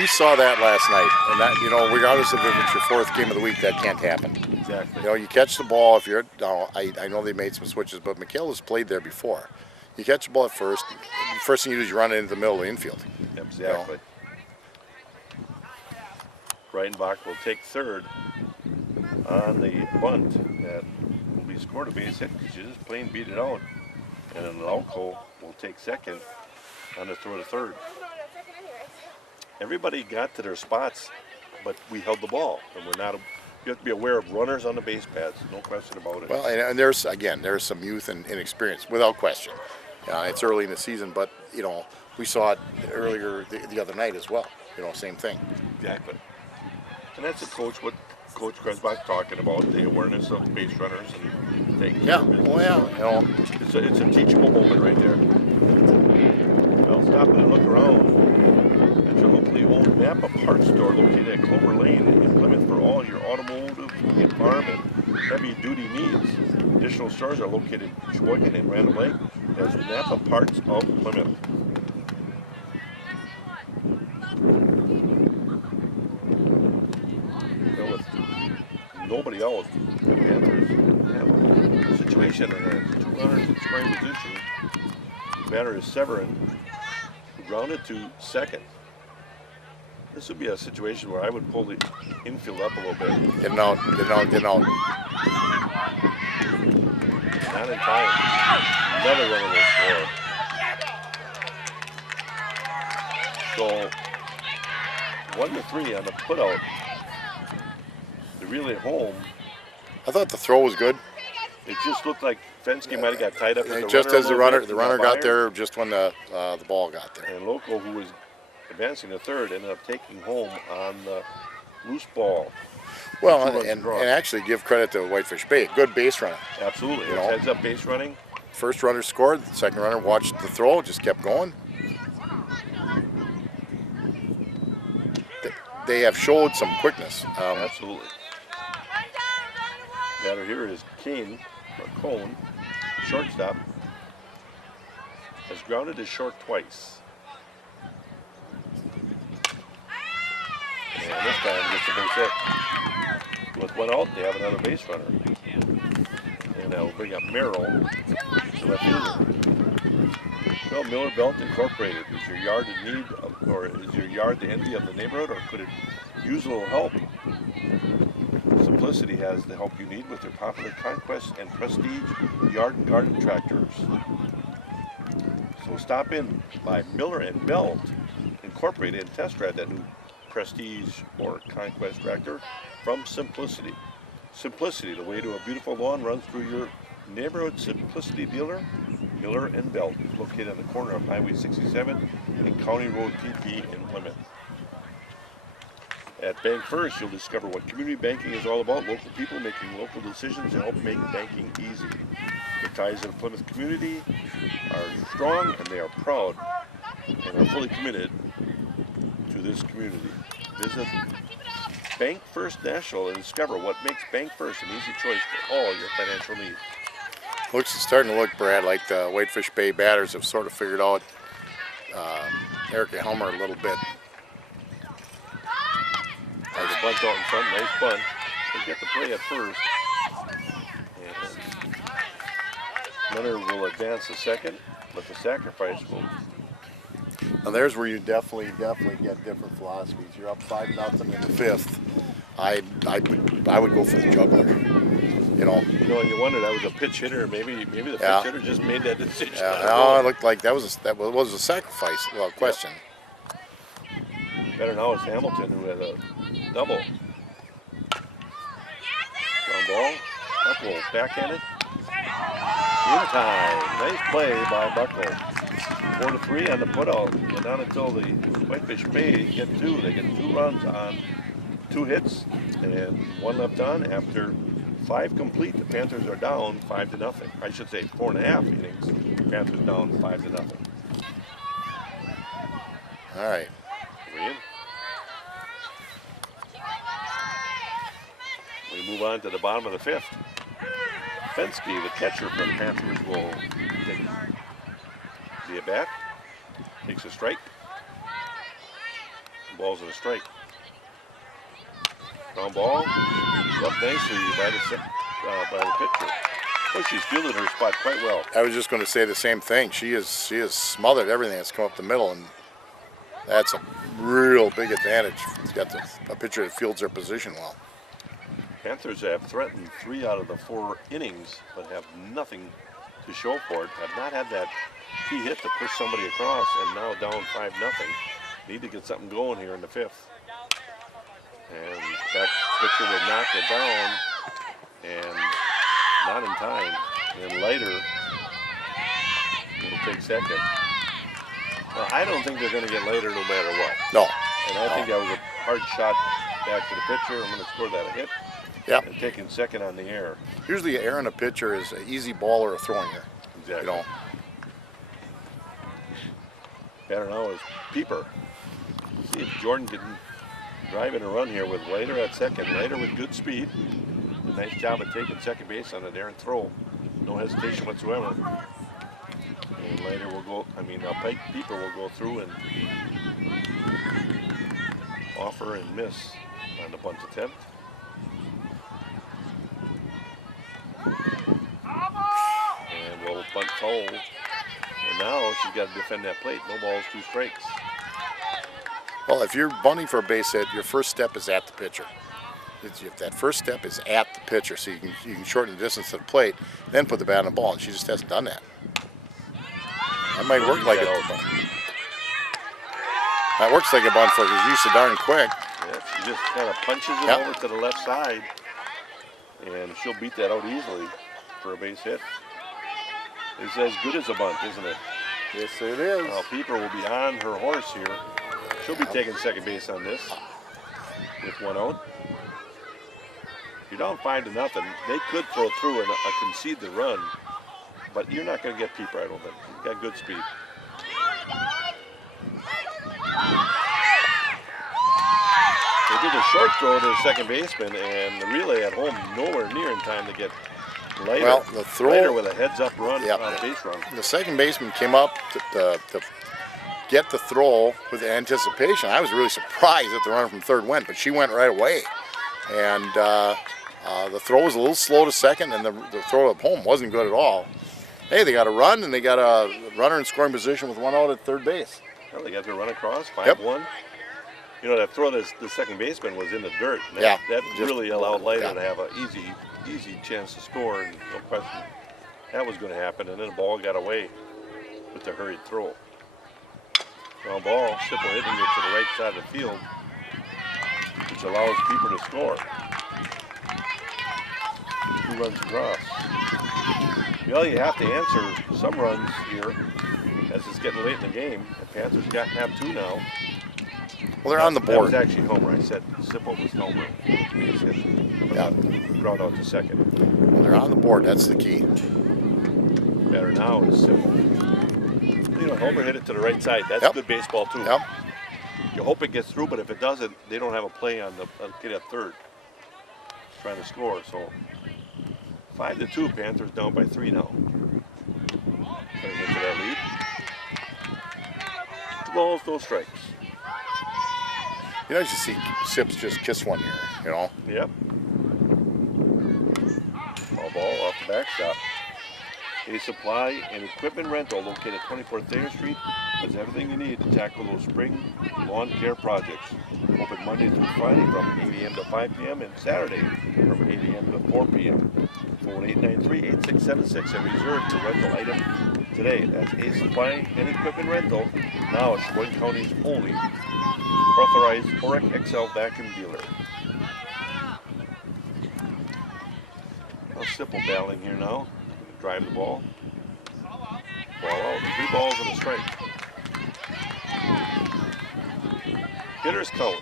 We saw that last night, and that, regardless of if it's your 4th game of the week, that can't happen. Exactly. You catch the ball if you're. I know they made some switches, but Michaela's played there before. You catch the ball at first. The first thing you do is you run it into the middle of the infield. Exactly. Breitenbach will take 3rd on the bunt that will be scored a base hit because you just plain beat it out. And then Lauco will take 2nd on the throw to 3rd. Everybody got to their spots, but we held the ball, and we're not. You have to be aware of runners on the base paths, no question about it. Well, and there's some youth and inexperience, without question. It's early in the season, but we saw it earlier the other night as well. Same thing. Exactly. And that's what Coach Kresbach's talking about, the awareness of base runners and taking care of business. Well, It's a teachable moment right there. Well, stop and look around at your locally owned Napa Parts Store located at Clover Lane in Plymouth for all your automotive and farm and heavy-duty needs. Additional stores are located in Sheboygan and Random Lake as Napa Parts of Plymouth. Nobody else, the Panthers have a situation in a 2 runners in scoring position. The batter is Severin, who grounded to 2nd. This would be a situation where I would pull the infield up a little bit. Getting out. Not in time. Another runner will score. So 1-3 on the putout. The relay home. I thought the throw was good. It just looked like Fensky might have got tied up. Just as the runner got there, just when the ball got there. And Loco, who was advancing to 3rd, ended up taking home on the loose ball. Well, and actually give credit to Whitefish Bay, good base runner. Absolutely, it's heads up base running. First runner scored, the second runner watched the throw, just kept going. They have showed some quickness. Absolutely. Batter here is Cone, shortstop, has grounded his short twice. And this time gets a base hit. With 1 out, they have another base runner. And that will bring up Merrill, the left fielder. Well, Miller Belt Incorporated. Is your yard in need of, or is your yard the envy of the neighborhood, or could it use a little help? Simplicity has the help you need with their popular Conquest and Prestige yard and garden tractors. So stop in by Miller and Belt Incorporated and test drive that new Prestige or Conquest tractor from Simplicity. Simplicity, the way to a beautiful lawn, runs through your neighborhood Simplicity dealer, Miller and Belt, located on the corner of Highway 67 and County Road PP in Plymouth. At Bank First, you'll discover what community banking is all about, local people making local decisions to help make banking easy. The ties of the Plymouth community are strong, and they are proud and are fully committed to this community. Visit Bank First National and discover what makes Bank First an easy choice for all your financial needs. It's starting to look, Brad, like the Whitefish Bay batters have sort of figured out Erica Helmer a little bit. There's a bunt out in front, nice bunt. They get the play at first. And Leonard will advance to second, but the sacrifice will. Now there's where you definitely get different philosophies. You're up 5-0 in the fifth. I would go for the juggler. You know, you wonder that was a pitch hitter. Maybe the pitch hitter just made that decision. No, it looked like that was a sacrifice. Well, question. Better now is Hamilton, who had a double. Ground ball. Buckle backhanded. In time. Nice play by Buckle. 4-3 on the putout. And not until the Whitefish Bay get two. They get 2 runs on 2 hits and 1 left on. After 5 complete, the Panthers are down 5-0. I should say 4.5 innings. Panthers down 5-0. All right. We move on to the bottom of the 5th. Fensky, the catcher for the Panthers, will take the at bat. Takes a strike. Ball's in a strike. Ground ball. Up nicely by the pitcher. Well, she's fielded her spot quite well. I was just going to say the same thing. She has smothered everything that's come up the middle, and that's a real big advantage. She's got a pitcher that fields their position well. Panthers have threatened 3 out of the 4 innings, but have nothing to show for it. Have not had that key hit to push somebody across, and now down 5-0. Need to get something going here in the 5th. And that pitcher will knock it down, and not in time. And Leiter will take second. Now, I don't think they're going to get Leiter no matter what. No. And I think that was a hard shot back to the pitcher. I'm going to score that a hit. Yep. And taking second on the air. Usually, airing a pitcher is an easy ball or a throwing here. Exactly. You know. Better now is Pieper. See if Jordan can drive in a run here with Leiter at second. Leiter with good speed. A nice job at taking second base on an errant throw. No hesitation whatsoever. And Leiter will go, Pieper will go through and offer and miss on the bunt attempt. And will bunt foul. And now she's got to defend that plate. No balls, 2 strikes. Well, if you're bunting for a base hit, your first step is at the pitcher. If that first step is at the pitcher, so you can shorten the distance to the plate, then put the bat on the ball, and she just hasn't done that. That might work like a bunt. That works like a bunt for her. She's so darn quick. Yeah, she just kind of punches it over to the left side, and she'll beat that out easily for a base hit. It's as good as a bunt, isn't it? Yes, it is. Now, Pieper will be on her horse here. She'll be taking second base on this with 1 out. You're down 5-0. They could throw through and concede the run, but you're not going to get Pieper, I don't think. You've got good speed. They did a short throw to the second baseman, and the relay at home nowhere near in time to get Leiter. Well, the throw, Leiter with a heads-up run on a base run. The second baseman came up to get the throw with anticipation. I was really surprised that the runner from third went, but she went right away. And The throw was a little slow to second, and the throw up home wasn't good at all. Hey, they got a run, and they got a runner in scoring position with 1 out at third base. Well, they got their run across, 5-1. Yep. You know, that throw, the second baseman was in the dirt. And Yeah, that just- really allowed Leiter yeah. to have an easy chance to score, and no question that was going to happen. And then the ball got away with the hurried throw. Ground ball, Sipple hitting it to the right side of the field, which allows Pieper to score. 2 runs across. Well, you have to answer some runs here as it's getting late in the game. The Panthers have 2 now. Well, they're on the That was board. actually homer. I said Sipple was homer. Base hit. Yeah. Ground out to second. Well, they're on the board. That's the key. Better now is Sipple. You know, homer hit it to the right side. That's Yep. good baseball too. Yep. You hope it gets through, but if it doesn't, they don't have a play on the kid at third trying to score. So 5-2, Panthers down by 3 now. Trying to get to that lead. 2 balls, no strikes. You know, you see Sips just kiss one here, you know. Yep. All ball off the backstop. A Supply and Equipment Rental located at 24th Thayer Street has everything you need to tackle those spring lawn care projects. Open Monday through Friday from 8 a.m. to 5 p.m. and Saturday from 8 a.m. to 4 p.m. Phone 893-8676 and reserve your rental item today. That's A Supply and Equipment Rental, now it's Sheboygan County's only authorized Oric XL vacuum dealer. Sipple battling here now. Drive the ball. Ball out. 3 balls and a strike. Hitters count.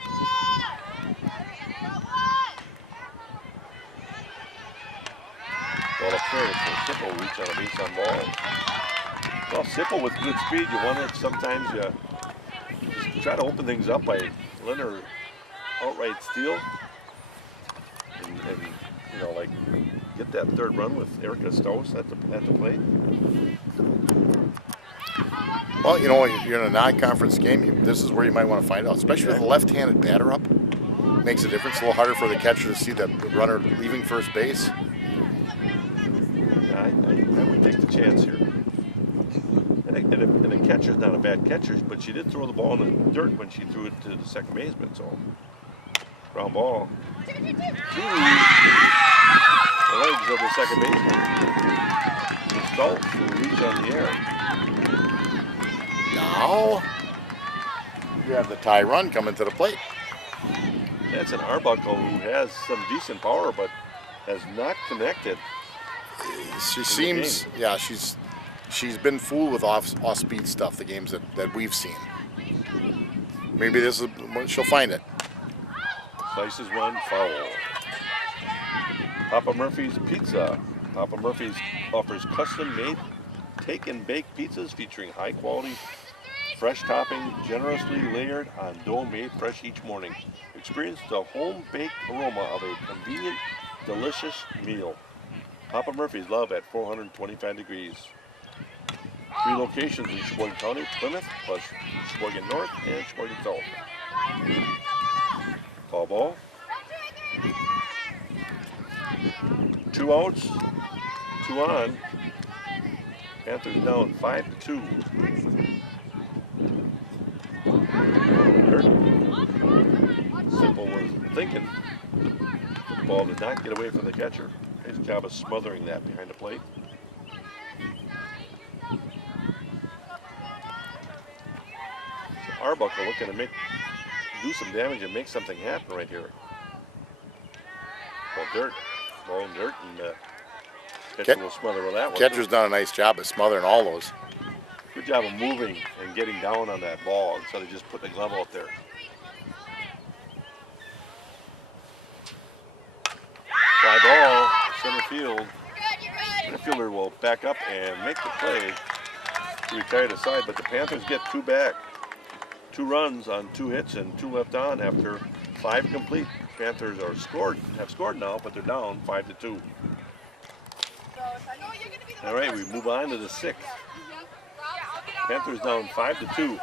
Ball upstairs. So Sipple reach on a base on ball. Well, Sipple with good speed. You wonder if sometimes you try to open things up by letting her outright steal. And you know, like get that third run with Erica Stouse at the plate. Well, you know, you're in a non-conference game. This is where you might want to find out, especially with a left-handed batter up. Makes a difference. A little harder for the catcher to see that runner leaving first base. I would take the chance here. And the catcher's not a bad catcher, but she did throw the ball in the dirt when she threw it to the second baseman. So ground ball. Through the legs of the second baseman. Stoltz will reach on the air. Now, you have the tie run coming to the plate. That's an Arbuckle who has some decent power, but has not connected. She seems, yeah, she's been fooled with off-speed stuff, the games that we've seen. Maybe this is, she'll find it. Slices one, foul. Papa Murphy's Pizza. Papa Murphy's offers custom-made take and bake pizzas featuring high-quality, fresh topping, generously layered on dough made fresh each morning. Experience the home-baked aroma of a convenient, delicious meal. Papa Murphy's love at 425 degrees. 3 locations in Sheboygan County, Plymouth, plus Sheboygan North and Sheboygan South. Foul ball. 2 outs, 2 on. Panthers down 5-2. Hurt. Sipple was thinking. The ball did not get away from the catcher. His job of smothering that behind the plate. So Arbuckle looking to do some damage and make something happen right here. Ball in dirt, and catcher will smother with that one. Catcher's done a nice job of smothering all those. Good job of moving and getting down on that ball instead of just putting a glove out there. Fly ball, center field. Center fielder will back up and make the play to retire the side, but the Panthers get 2 back. 2 runs on 2 hits and 2 left on after 5 complete. Panthers have scored now, but they're down 5-2. All right, we move on to the 6th. Panthers down 5-2.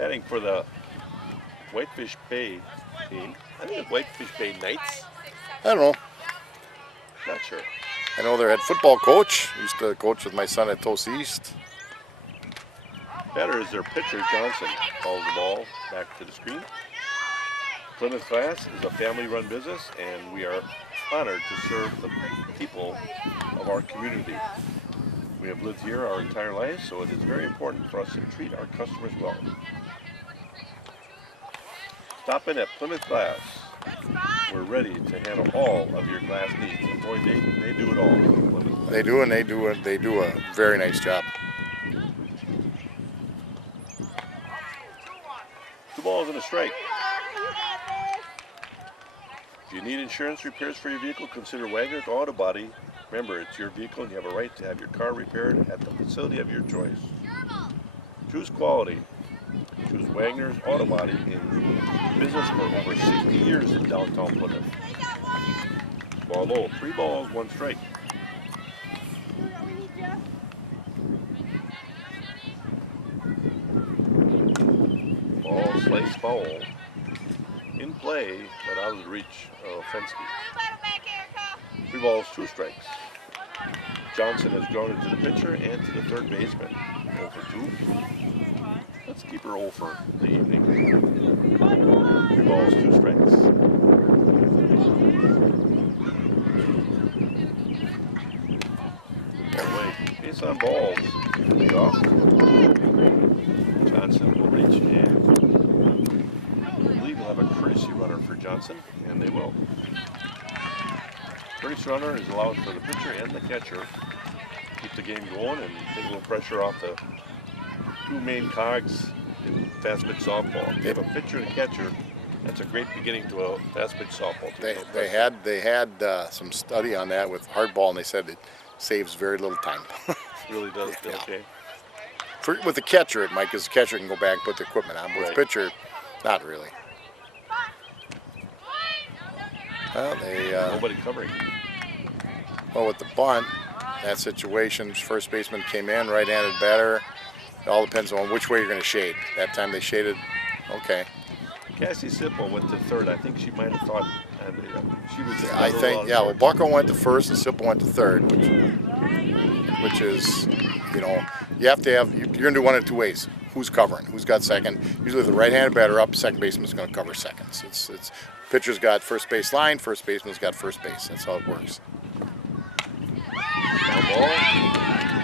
Batting for the Whitefish Bay team. I think it's Whitefish Bay Knights. I don't know. Not sure. I know their head football coach. Used to coach with my son at Tosa East. Batter is their pitcher, Johnson. Calls the ball back to the screen. Plymouth Glass is a family-run business, and we are honored to serve the people of our community. We have lived here our entire lives, so it is very important for us to treat our customers well. Stop in at Plymouth Glass. We're ready to handle all of your glass needs. And boy, they do it all. Plymouth Glass. They do, and they do a very nice job. 2 balls and a strike. If you need insurance repairs for your vehicle, consider Wagner's Auto Body. Remember, it's your vehicle and you have a right to have your car repaired at the facility of your choice. Choose quality. Choose Wagner's Auto Body, in business for over 60 years in downtown Plymouth. Ball low. 3 balls, 1 strike. Ball sliced foul. In play, but out of the reach of Fensky. 3 balls, 2 strikes. Johnson has grounded to the pitcher and to the third baseman. 0 for 2. Let's keep her 0 for the evening. 3 balls, 2 strikes. Away. Base on balls. Lead off. Johnson will reach and lead will have a courtesy runner for Johnson, and they will. Courtesy runner is allowed for the pitcher and the catcher. Keep the game going and take a little pressure off the 2 main cogs in fast pitch softball. If you have a pitcher and catcher, that's a great beginning to a fast pitch softball. They had some study on that with hardball, and they said it saves very little time. Really does. Yeah. Okay. With the catcher, it might, because the catcher can go back and put the equipment on. But with the pitcher, not really. Well, Nobody covering. well, with the bunt, that situation, first baseman came in, right-handed batter. It all depends on which way you're going to shade. That time they shaded, okay. Cassie Sipple went to third. I think she might have thought she was. I think, yeah. Well, Bucko went to first and Sipple went to third, which is, you know, you have to have. You're going to do one of 2 ways. Who's covering? Who's got second? Usually, the right-handed batter up, second baseman's going to cover seconds. It's pitcher's got first base line, first baseman's got first base. That's how it works. Foul ball.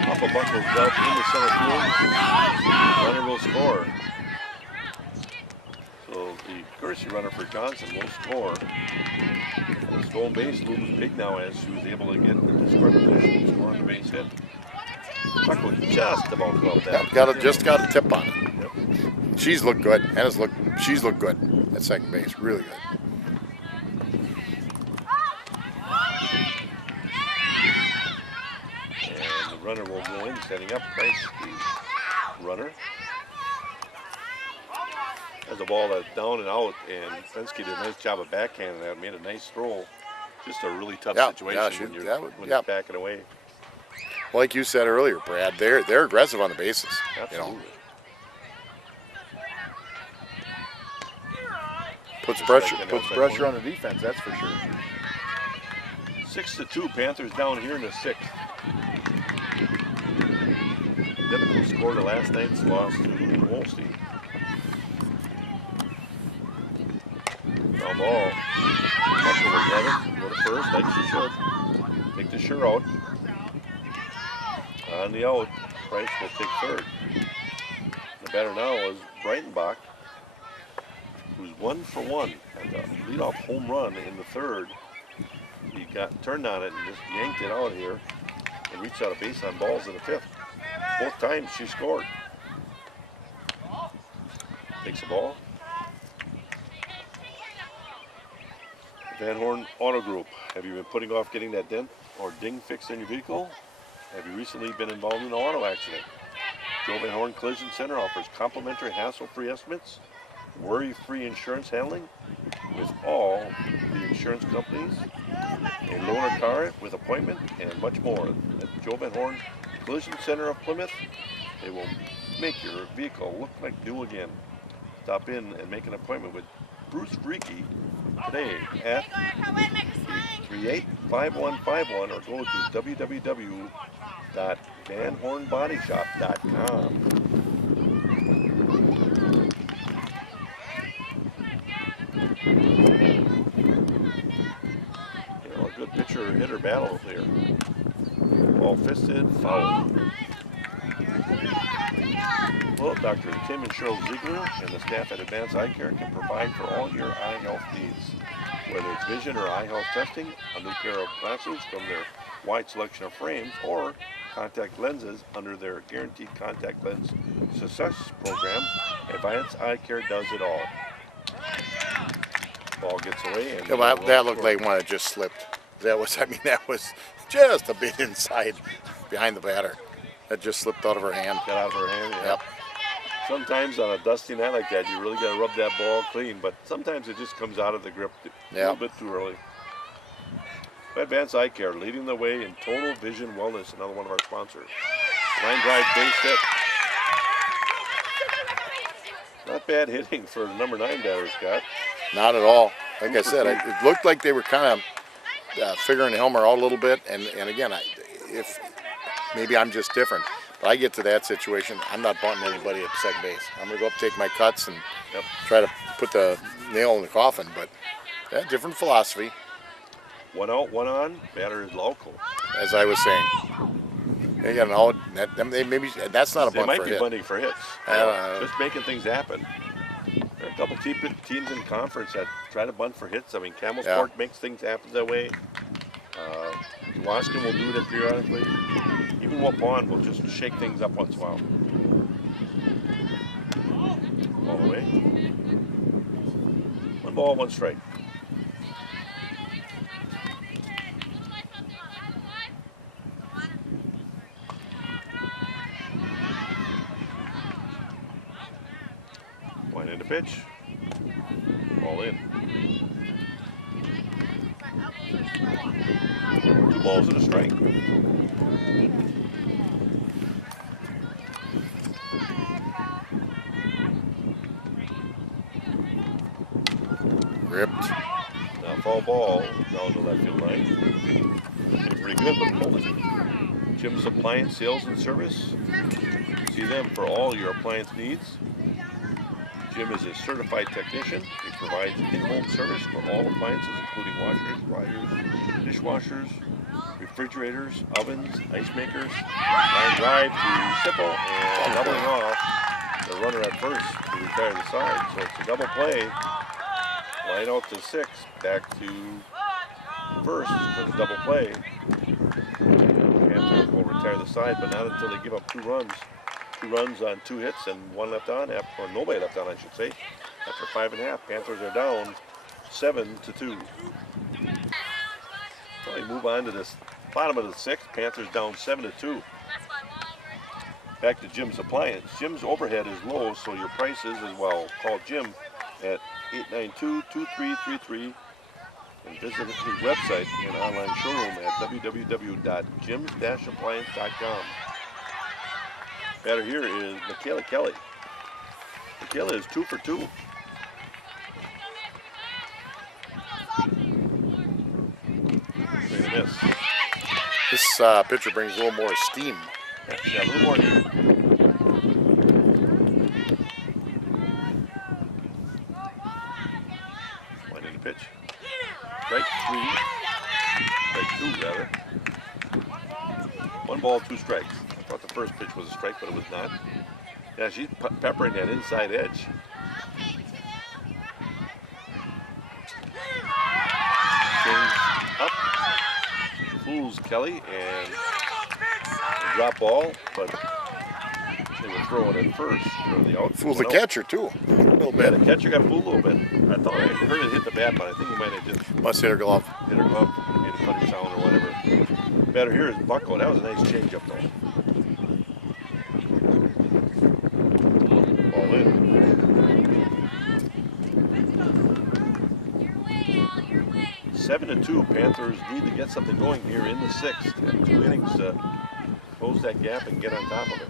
Off of Buckle's glove into center field. Runner will score. So the courtesy runner for Johnson will score. And the stolen base looms big now as she was able to get into scoring position and score on the base hit. Buckle just about gloved that. Just got a tip on it. Yep. She's looked good. She's looked good at second base. Really good. And the runner will go in, setting up. Nice the runner. Has a ball that's down and out, and Fensky did a nice job of backhanding that. Made a nice throw. Just a really tough situation when you're backing away. Like you said earlier, Brad, they're aggressive on the bases. Absolutely. You know. Puts pressure on the defense, that's for sure. 6-2, Panthers down here in the 6th. Identical score to last night's loss to Wolstein. Foul ball. Buckle will grab it. Go to first, like she should. Take the sure out. On the out, Price will take third. The batter now is Breitenbach, who's 1 for 1 and a leadoff home run in the third. He got turned on it and just yanked it out here and reached out a base on balls in the 5th. Both times she scored. Takes the ball. Van Horn Auto Group. Have you been putting off getting that dent or ding fixed in your vehicle? Have you recently been involved in an auto accident? Joe Van Horn Collision Center offers complimentary hassle-free estimates, worry-free insurance handling with all the insurance companies, a loaner car with appointment, and much more. At Joe Van Horn Collision Center of Plymouth, they will make your vehicle look like new again. stop in and make an appointment with Bruce Freaky today at 385151 or go to www.vanhornbodyshop.com. You know, a good pitcher-hitter battle here. Ball fisted, foul. Well, Dr. Tim and Cheryl Ziegler and the staff at Advanced Eye Care can provide for all your eye health needs. Whether it's vision or eye health testing, a new pair of glasses from their wide selection of frames, or contact lenses under their Guaranteed Contact Lens Success Program, Advanced Eye Care does it all. Ball gets away. And that looked like one that just slipped. That was just a bit inside, behind the batter. That just slipped out of her hand. Got out of her hand, yeah. Yep. Sometimes on a dusty night like that, you really got to rub that ball clean, but sometimes it just comes out of the grip a little bit too early. Advanced Eye Care, leading the way in total vision wellness, another one of our sponsors. Line drive, base hit. Not bad hitting for the number 9 batter, Scott. Not at all. Like I said, it looked like they were kind of figuring Helmer out a little bit, and again, if maybe I'm just different. But I get to that situation, I'm not bunting anybody at second base. I'm going to go up, take my cuts, and try to put the nail in the coffin. But different philosophy. 1 out, 1 on. Batter is local. As I was saying, they got an out. Maybe that's not a bunt for a hit. They might be bunting for hits. Just making things happen. There are a couple teams in conference that try to bunt for hits. I mean, Camelsport makes things happen that way. Waskin will do it periodically. Even Waupun will just shake things up once in a while. All the way. 1 ball, 1 strike. Point in the pitch. Ball in. 2 balls and a strike. Ripped. Now foul ball down the left field line. Pretty good, but pulled it. Jim's Appliance Sales and Service. See them for all your appliance needs. Jim is a certified technician. He provides in-home service for all appliances, including washers, dryers, dishwashers, refrigerators, ovens, ice makers. Line drive to Sipple and doubling off the runner at first to retire the side. So it's a double play. Line out to 6, back to first for the double play. Panthers will retire the side, but not until they give up 2 runs. 2 runs on 2 hits and 1 left on, or nobody left on, I should say. After 5.5, Panthers are down 7-2. So we move on to this bottom of the 6th. Panthers down 7-2. Back to Jim's Appliance. Jim's overhead is low, so your prices as well. Call Jim at 892-2333 and visit his website and online showroom at www.jims-appliance.com. Batter here is Michaela Kelly. Michaela is 2 for 2. Swing and a miss. This pitcher brings a little more steam. Yeah, a little more. Line in the pitch. Strike 3. Strike 2, rather. 1 ball, 2 strikes. I thought the first pitch was a strike, but it was not. Yeah, she's peppering that inside edge. Swings up. Fools Kelly and a drop ball, but they were throwing it first for the out. Fools the catcher too, a little bit. Yeah, the catcher got fooled a little bit. I thought I heard it hit the bat, but I think he might have just Must hit her glove. hit her glove, made a funny sound or whatever. Batter here is Bucko. That was a nice changeup though. Ball in. Your way. 7-2. Panthers need to get something going here in the 6th. And 2 innings to close that gap and get on top of it.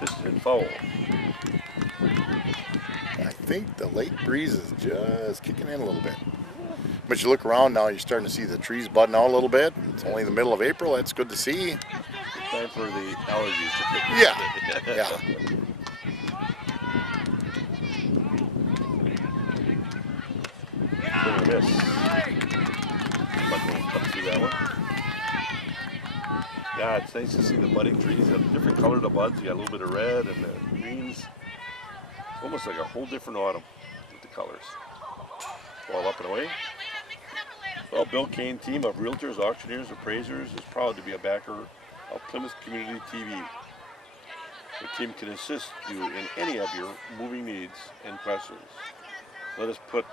This is in foul. think the late breeze is just kicking in a little bit. But you look around now, you're starting to see the trees budding out a little bit. It's only the middle of April. That's good to see. Time for the allergies to kick in. Yeah, yeah. Swing and a miss. But we'll come through that one. Yeah, it's nice to see the budding trees. Have different color the buds. You got a little bit of red and the greens. It's almost like a whole different autumn with the colors. Ball up and away. Well, Bill Kane team of realtors, auctioneers, appraisers is proud to be a backer of Plymouth Community TV. The team can assist you in any of your moving needs and questions. Let us put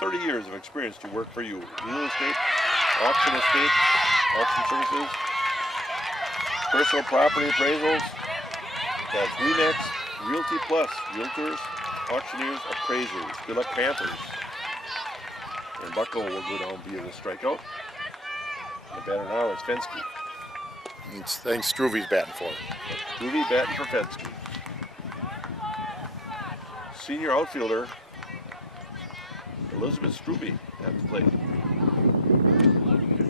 30 years of experience to work for you. Real estate, auction services, personal property appraisals. That's RE/MAX, Realty Plus, realtors, auctioneers, appraisers. Good luck, Panthers. And Buckle will go down via the strikeout. The batter now is Fensky. I think Struve's batting for it. Struve batting for Fensky. Senior outfielder Elizabeth Struve at the plate.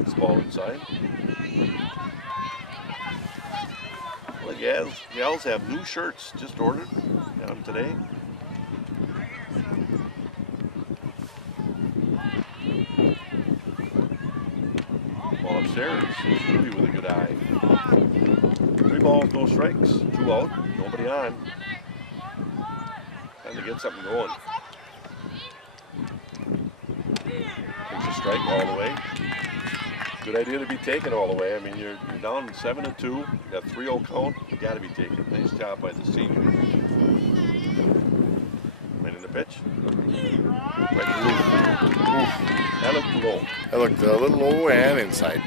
This ball inside. Well, the gals have new shirts just ordered down today. Ball upstairs. Struve with a good eye. 3 balls, no strikes. 2 out. Nobody on. Time to get something going. Takes a strike all the way. Good idea to be taken all the way. I mean, you're down 7-2. You got 3-0 count. You got to be taken. Nice job by the senior. Right in the pitch. Right to roof. That looked low. That looked a little low and inside.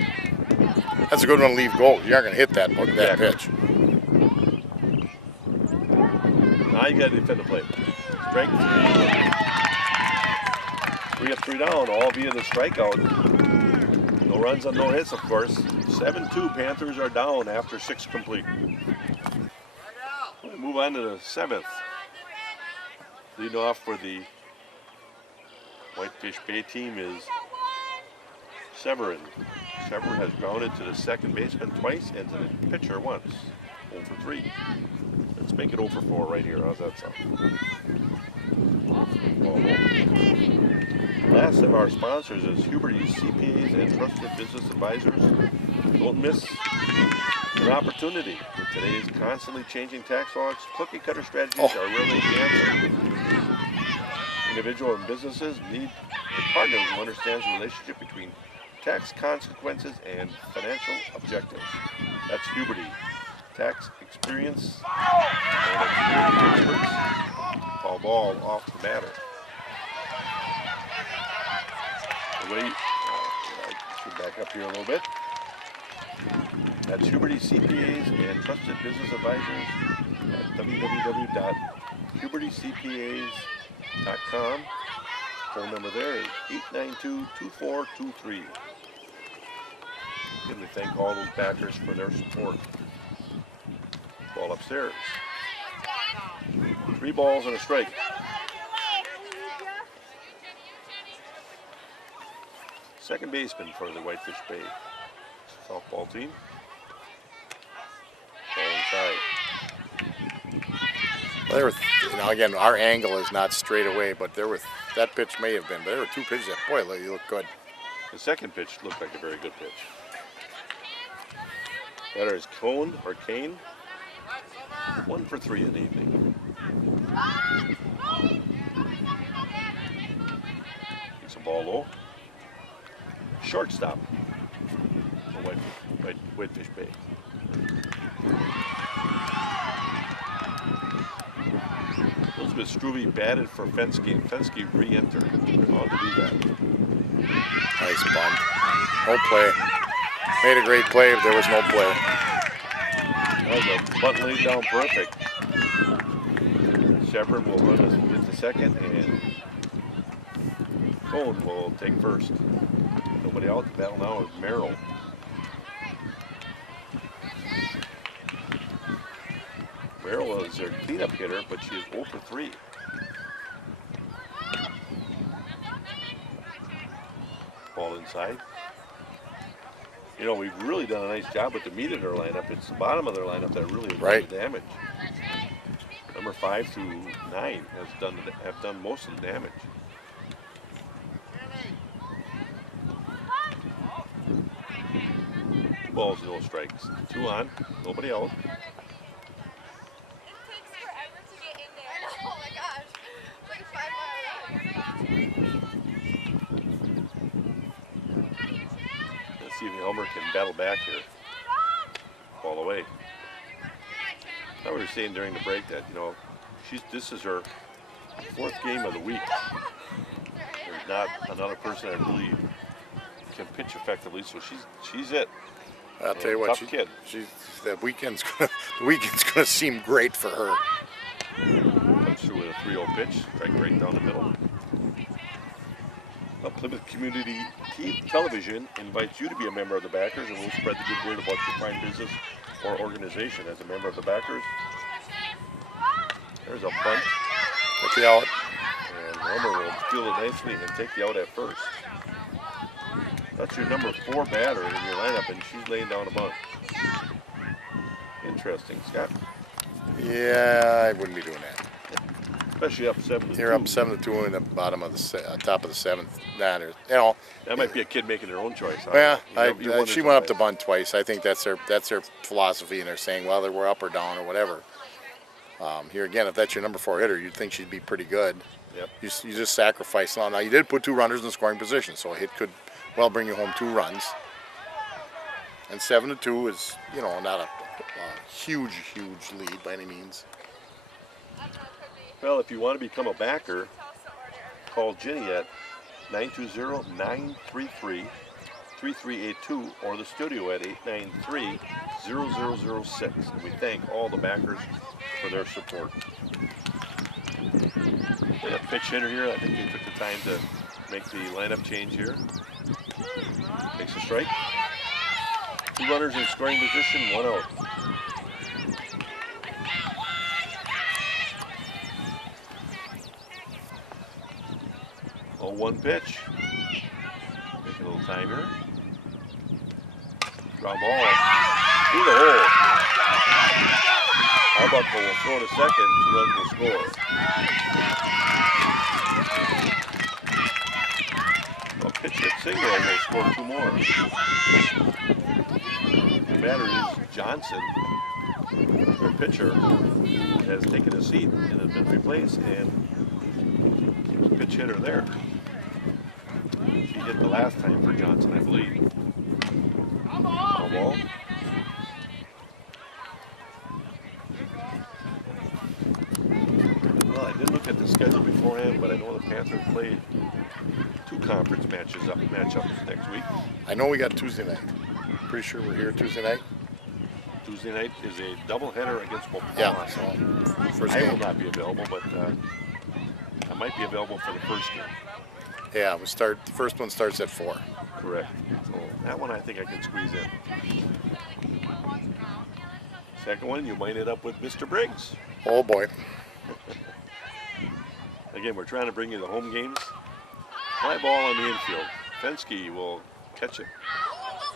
That's a good one to leave goal. You aren't going to hit that pitch. Now you got to defend the plate. Strike 3 up, 3 down, all via the strikeout. No runs on no hits, of course. 7-2, Panthers are down after 6 complete. We'll move on to the 7th. Leading off for the Whitefish Bay team is Severin. Severin has grounded to the second baseman twice and to the pitcher once. 0 for 3. Let's make it 0 for 4 right here. How's that sound? Last of our sponsors is Huberty's CPAs and Trusted Business Advisors. Don't miss an opportunity. With today's constantly changing tax laws, cookie cutter strategies are really the answer. Individual and businesses need a partner who understands the relationship between tax consequences and financial objectives. That's Huberty. Tax experience and experts. Foul ball off the batter. I should back up here a little bit. That's Huberty CPAs and Trusted Business Advisors at www.hubertycpas.com. Phone number there is 892-2423. Again, we thank all those backers for their support. Ball upstairs. 3 balls and a strike. Second baseman for the Whitefish Bay softball team. Ball inside. Well, now again, our angle is not straight away, but that pitch may have been, but there were 2 pitches that, boy, you look good. The second pitch looked like a very good pitch. Batter is Kane. 1 for 3 in the evening. It's a ball low. Shortstop for Whitefish Bay. Elizabeth Struve batted for Fensky, and Fensky re-entered. On to do that. Nice bunt. No play. Made a great play, but there was no play. That was a bunt laid down perfect. Shepard will run us into second, and Cone will take first. Nobody out. The battle now is Merrill. Merrill is their cleanup hitter, but she is 0 for 3. ball inside. You know, we've really done a nice job with the meat of their lineup. It's the bottom of their lineup that really has done the damage. Number 5 through 9 have done most of the damage. Balls, no strikes. 2 on, nobody out. Let's see if Elmer can battle back here. Ball away. I was saying during the break that, you know, this is her 4th game of the week. There's not another person that really can pitch effectively, so she's it. I'll tell you what, she's the weekend's gonna seem great for her. Comes through with a 3-0 pitch, strike right down the middle. Plymouth Community Television invites you to be a member of the Backers, and we'll spread the good word about your fine business or organization as a member of the Backers. There's a bunt. Take the out. And Elmer will field it nicely and take the out at first. That's your number 4 batter in your lineup, and she's laying down a bunt. Interesting, Scott. Yeah, I wouldn't be doing that. Especially up 7-2. You're up 7-2 in the bottom of the top of the 7th. You know, that might be a kid making their own choice. Huh? Yeah, she went up to bunt twice. I think that's their philosophy, and they're saying, well, we're up or down or whatever. Here again, if that's your number 4 hitter, you'd think she'd be pretty good. Yep. You just sacrifice. Now you did put 2 runners in scoring position, so a hit could well bring you home 2 runs. And 7-2 is, you know, not a huge lead by any means. Well, if you want to become a backer, call Ginny at 920-933-3382 or the studio at 893-0006. And we thank all the backers for their support. We have a pitch hitter here. I think they took the time to make the lineup change here. Takes a strike. 2 runners in scoring position, 1 out. Oh, 1 pitch. Make a little time here. Ground ball through the hole. Arbuckle will throw to second. 2 runs will score. A pitch hit single will score 2 more. The batter is Johnson, their pitcher, who has taken a seat and has been replaced, and pitch hitter there. She hit the last time for Johnson, I believe. Foul ball. Well, I didn't look at the schedule beforehand, but I know the Panthers played 2 conference matchups next week. I know we got Tuesday night. Pretty sure we're here Tuesday night. Tuesday night is a doubleheader against Waupun. Yeah, so first I game. will not be available, but I might be available for the first game. Yeah, the first one starts at 4. Correct. So that one I think I can squeeze in. Second one, you might end up with Mr. Briggs. Oh boy. Again, we're trying to bring you the home games. Fly ball on the infield. Fensky will catch it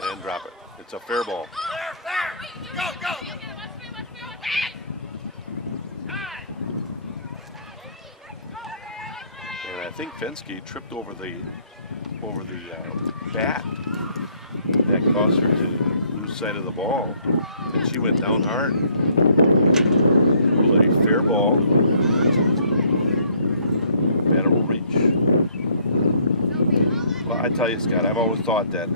and drop it. It's a fair ball. Go, go! And I think Fensky tripped over the bat that caused her to lose sight of the ball, and she went down hard. A fair ball. Batter will reach. Well, I tell you, Scott, I've always thought that,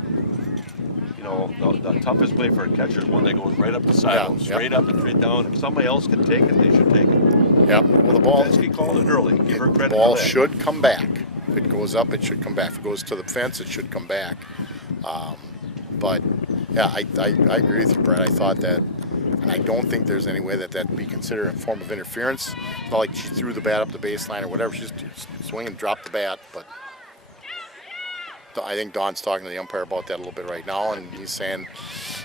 you know, the toughest play for a catcher is one that goes right up the sideline, straight up and straight down. If somebody else can take it, they should take it. Yeah. Well, the ball. Fensky called it early. Give her credit. The ball for that. should come back. If it goes up, it should come back. If it goes to the fence, it should come back. But yeah, I agree with you, Brett. I thought that, and I don't think there's any way that that'd be considered a form of interference. It's not like she threw the bat up the baseline or whatever. She just swing and drop the bat. But I think Don's talking to the umpire about that a little bit right now, and he's saying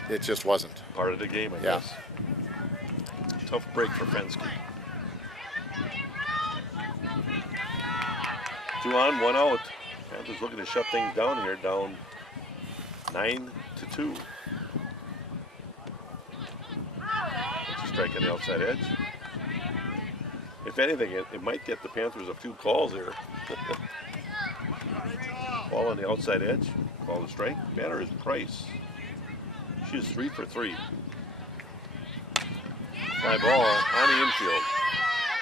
it just wasn't. Part of the game, I guess. Tough break for Fensky. 2 on, 1 out. Panthers looking to shut things down here, down 9-2. It's a strike on the outside edge. If anything, it might get the Panthers a few calls here. Ball on the outside edge, call a strike. Batter is Price. She's 3 for 3. Fly ball on the infield.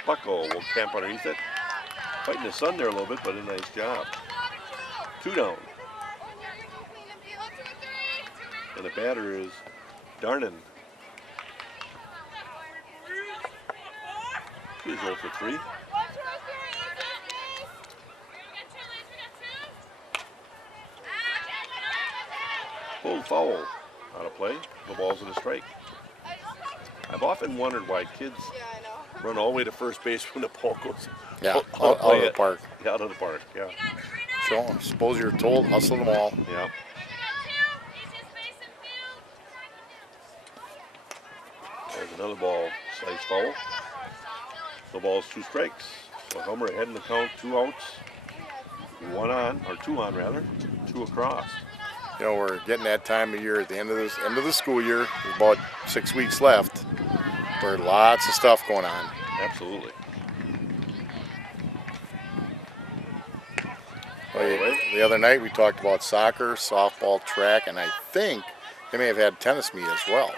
Buckle will camp underneath it. Fighting the sun there a little bit, but a nice job. 2 down. And the batter is Darnan. She's 0 for 3. Pulled foul out of play. The ball's in a strike. I've often wondered why kids run all the way to first base when the ball goes Yeah, out of the park. Yeah, out of the park, yeah. So, I suppose you're told, hustle them all. Yeah. There's another ball, slice foul. The ball's 2 strikes. So Helmer ahead in the count, 2 outs. 1 on, or 2 on rather, 2 across. You know, we're getting that time of year at the end of the school year. There's about 6 weeks left. Where lots of stuff going on. Absolutely. Well, the other night we talked about soccer, softball, track, and I think they may have had tennis meet as well.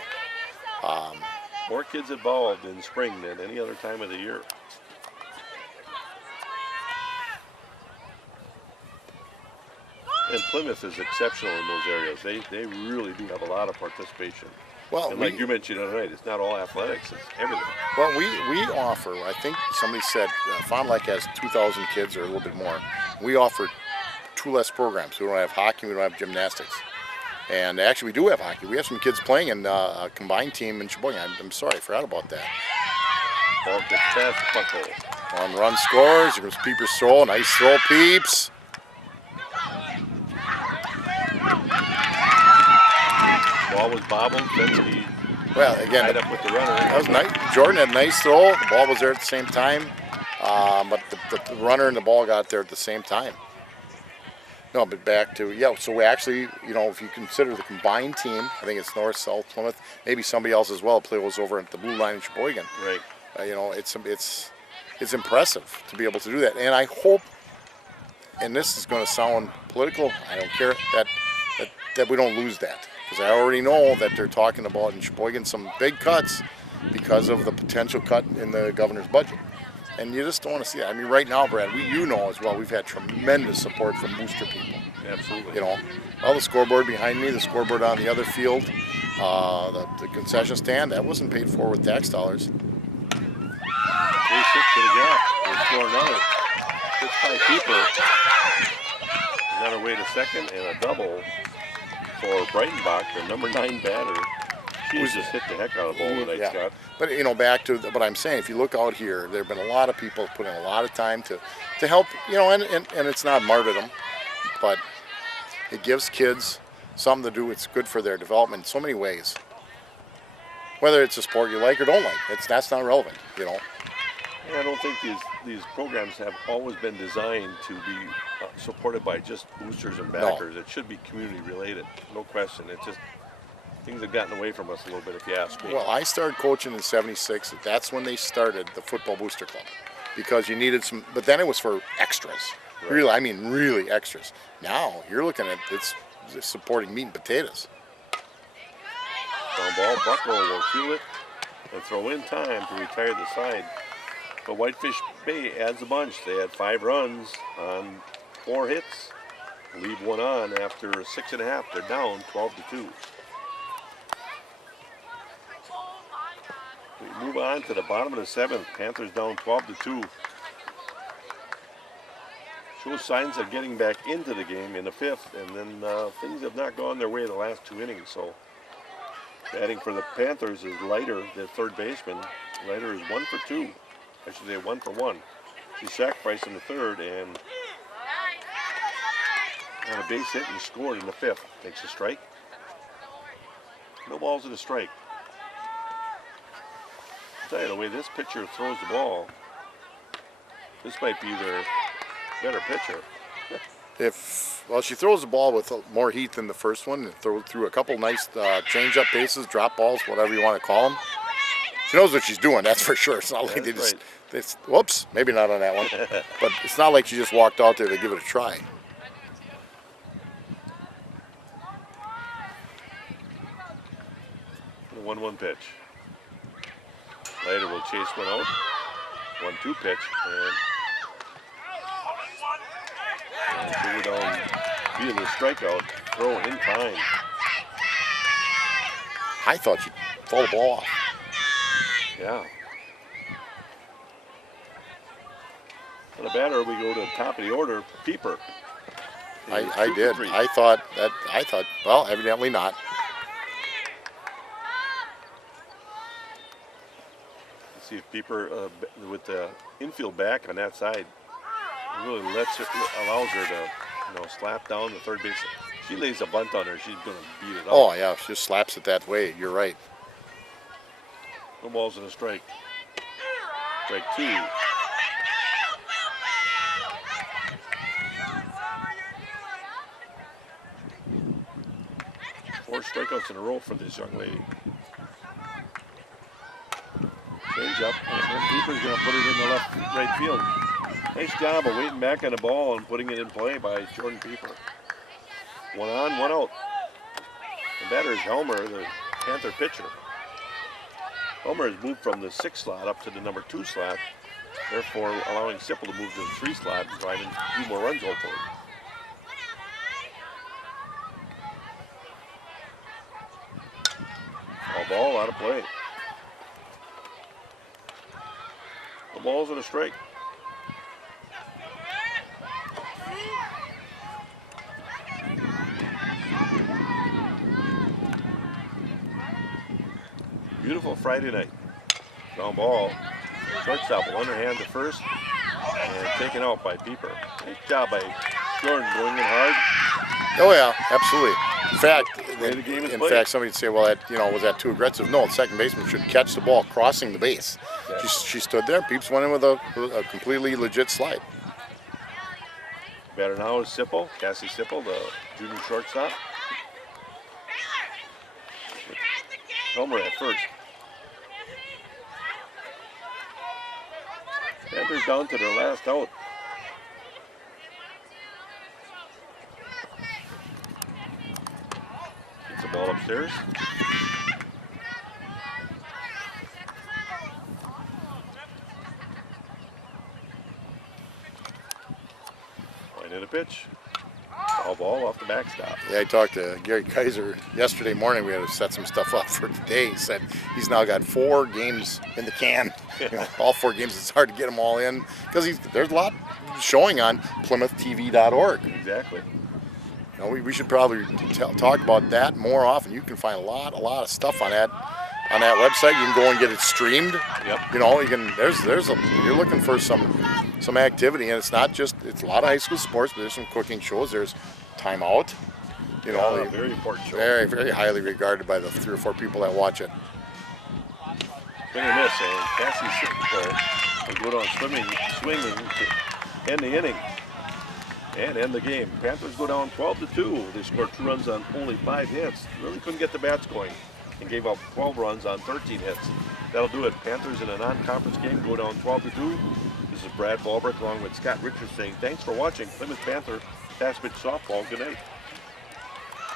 More kids involved in spring than any other time of the year. And Plymouth is exceptional in those areas. They really do have a lot of participation. Well, and like you mentioned the other night, it's not all athletics, it's everything. Well, we offer, I think somebody said, Fond du Lac has 2,000 kids or a little bit more. We offer 2 less programs. We don't have hockey, we don't have gymnastics. And actually we do have hockey. We have some kids playing in a combined team in Sheboygan. I'm sorry, I forgot about that. Ball gets past Buckle. 1 run scores, here comes Peeper's throw, nice throw, Peeps. Ball was bobbled, Fensky Well, again, tied up with the runner. that was nice. Jordan had a nice throw. The ball was there at the same time, but the runner and the ball got there at the same time. No, but back to, yeah, so we actually, you know, if you consider the combined team, I think it's North, South, Plymouth, maybe somebody else as well plays over at the blue line in Sheboygan. Right. You know, it's impressive to be able to do that. And I hope, and this is going to sound political, I don't care, that we don't lose that. Because I already know that they're talking about in Sheboygan some big cuts because of the potential cut in the governor's budget. And you just don't want to see that. I mean, right now, Brad, you know as well, we've had tremendous support from booster people. Absolutely. You know, all the scoreboard behind me, the scoreboard on the other field, the concession stand, that wasn't paid for with tax dollars. 3-6 to the gap. We'll score another. 6 by Keeper. Is on her way to second, and a double for Breitenbach, the number 9 batter. She's just hit the heck out of the ball tonight, Yeah. Scott. But, you know, back to what I'm saying, if you look out here, there have been a lot of people put in a lot of time to help, you know, and it's not martyrdom, but it gives kids something to do. It's good for their development in so many ways. Whether it's a sport you like or don't like, that's not relevant, you know. And I don't think these programs have always been designed to be supported by just boosters and backers. It should be community related, no question. It's just things have gotten away from us a little bit, if you ask me. Well, I started coaching in '76. That's when they started the Football Booster Club, because you needed some. But then it was for extras. Right. Really, I mean, really extras. Now you're looking at it's supporting meat and potatoes. Foul ball, Buckle will field it and throw in time to retire the side. But Whitefish Bay adds a bunch. They had 5 runs on 4 hits. Leave 1 on after 6.5. They're down 12-2. We move on to the bottom of the 7th. Panthers down 12-2. Shows signs of getting back into the game in the 5th, and then things have not gone their way the last 2 innings. So batting for the Panthers is Leiter, the third baseman. Leiter is 1 for 2. I should say 1 for 1. She sacrificed in the 3rd and had a base hit and scored in the 5th. Takes a strike. No balls in a strike. I'll tell you, the way this pitcher throws the ball, this might be their better pitcher. Well, she throws the ball with more heat than the first one, and threw a couple nice change-up passes, drop balls, whatever you want to call them. She knows what she's doing, that's for sure. It's not like That's they just, whoops, maybe not on that one. But it's not like she just walked out there to give it a try. The 1-1 pitch. Later will chase one out. 1-2 pitch, and figure down via the strikeout. Throw in time. I thought she'd fall the ball off. Yeah. For the batter, we go to the top of the order, Pieper. I did. I thought, well, evidently not. Let's see if Pieper, with the infield back on that side, really allows her to, slap down the third base. She lays a bunt on her, she's going to beat it up. Oh, yeah, she just slaps it that way. You're right. No balls and a strike. Strike 2. Four strikeouts in a row for this young lady. Change up, and Pieper's going to put it in the right field. Nice job of waiting back on the ball and putting it in play by Jordan Pieper. 1 on, 1 out. The batter is Helmer, the Panther pitcher. Helmer has moved from the 6 slot up to the number 2 slot, therefore allowing Sipple to move to the 3 slot and driving a few more runs hopefully. All ball, out of play. The balls and a strike. Beautiful Friday night. Ground ball. Shortstop will underhand to first and taken out by Pieper. Nice job by Jordan going in hard. Oh yeah, absolutely. In The fact, somebody'd say, well, that was that too aggressive? No, the second baseman should catch the ball crossing the base. Yeah. She stood there. Peeps went in with a completely legit slide. Batter now is Sipple, Cassie Sipple, the junior shortstop. Helmer at first. Panthers down to their last out. Gets the ball upstairs. Line in a pitch. Foul ball off the backstop. Yeah, I talked to Gary Kaiser yesterday morning. We had to set some stuff up for today. He said he's now got 4 games in the can. All 4 games. It's hard to get them all in because there's a lot showing on PlymouthTV.org. Exactly. We should probably talk about that more often. You can find a lot of stuff on that website. You can go and get it streamed. Yep. You can. You're looking for some activity, and it's a lot of high school sports, but there's some cooking shows. There's Time Out. Very important show. Very, very highly regarded by the 3 or 4 people that watch it. Swing and miss, and Cassie Sipple will go down swinging to end the inning and end the game. Panthers go down 12-2. They scored 2 runs on only 5 hits. Really couldn't get the bats going and gave up 12 runs on 13 hits. That'll do it. Panthers in a non-conference game go down 12-2. This is Brad Ballbrick along with Scott Richards saying thanks for watching Plymouth Panther Fast Pitch Softball. Good night.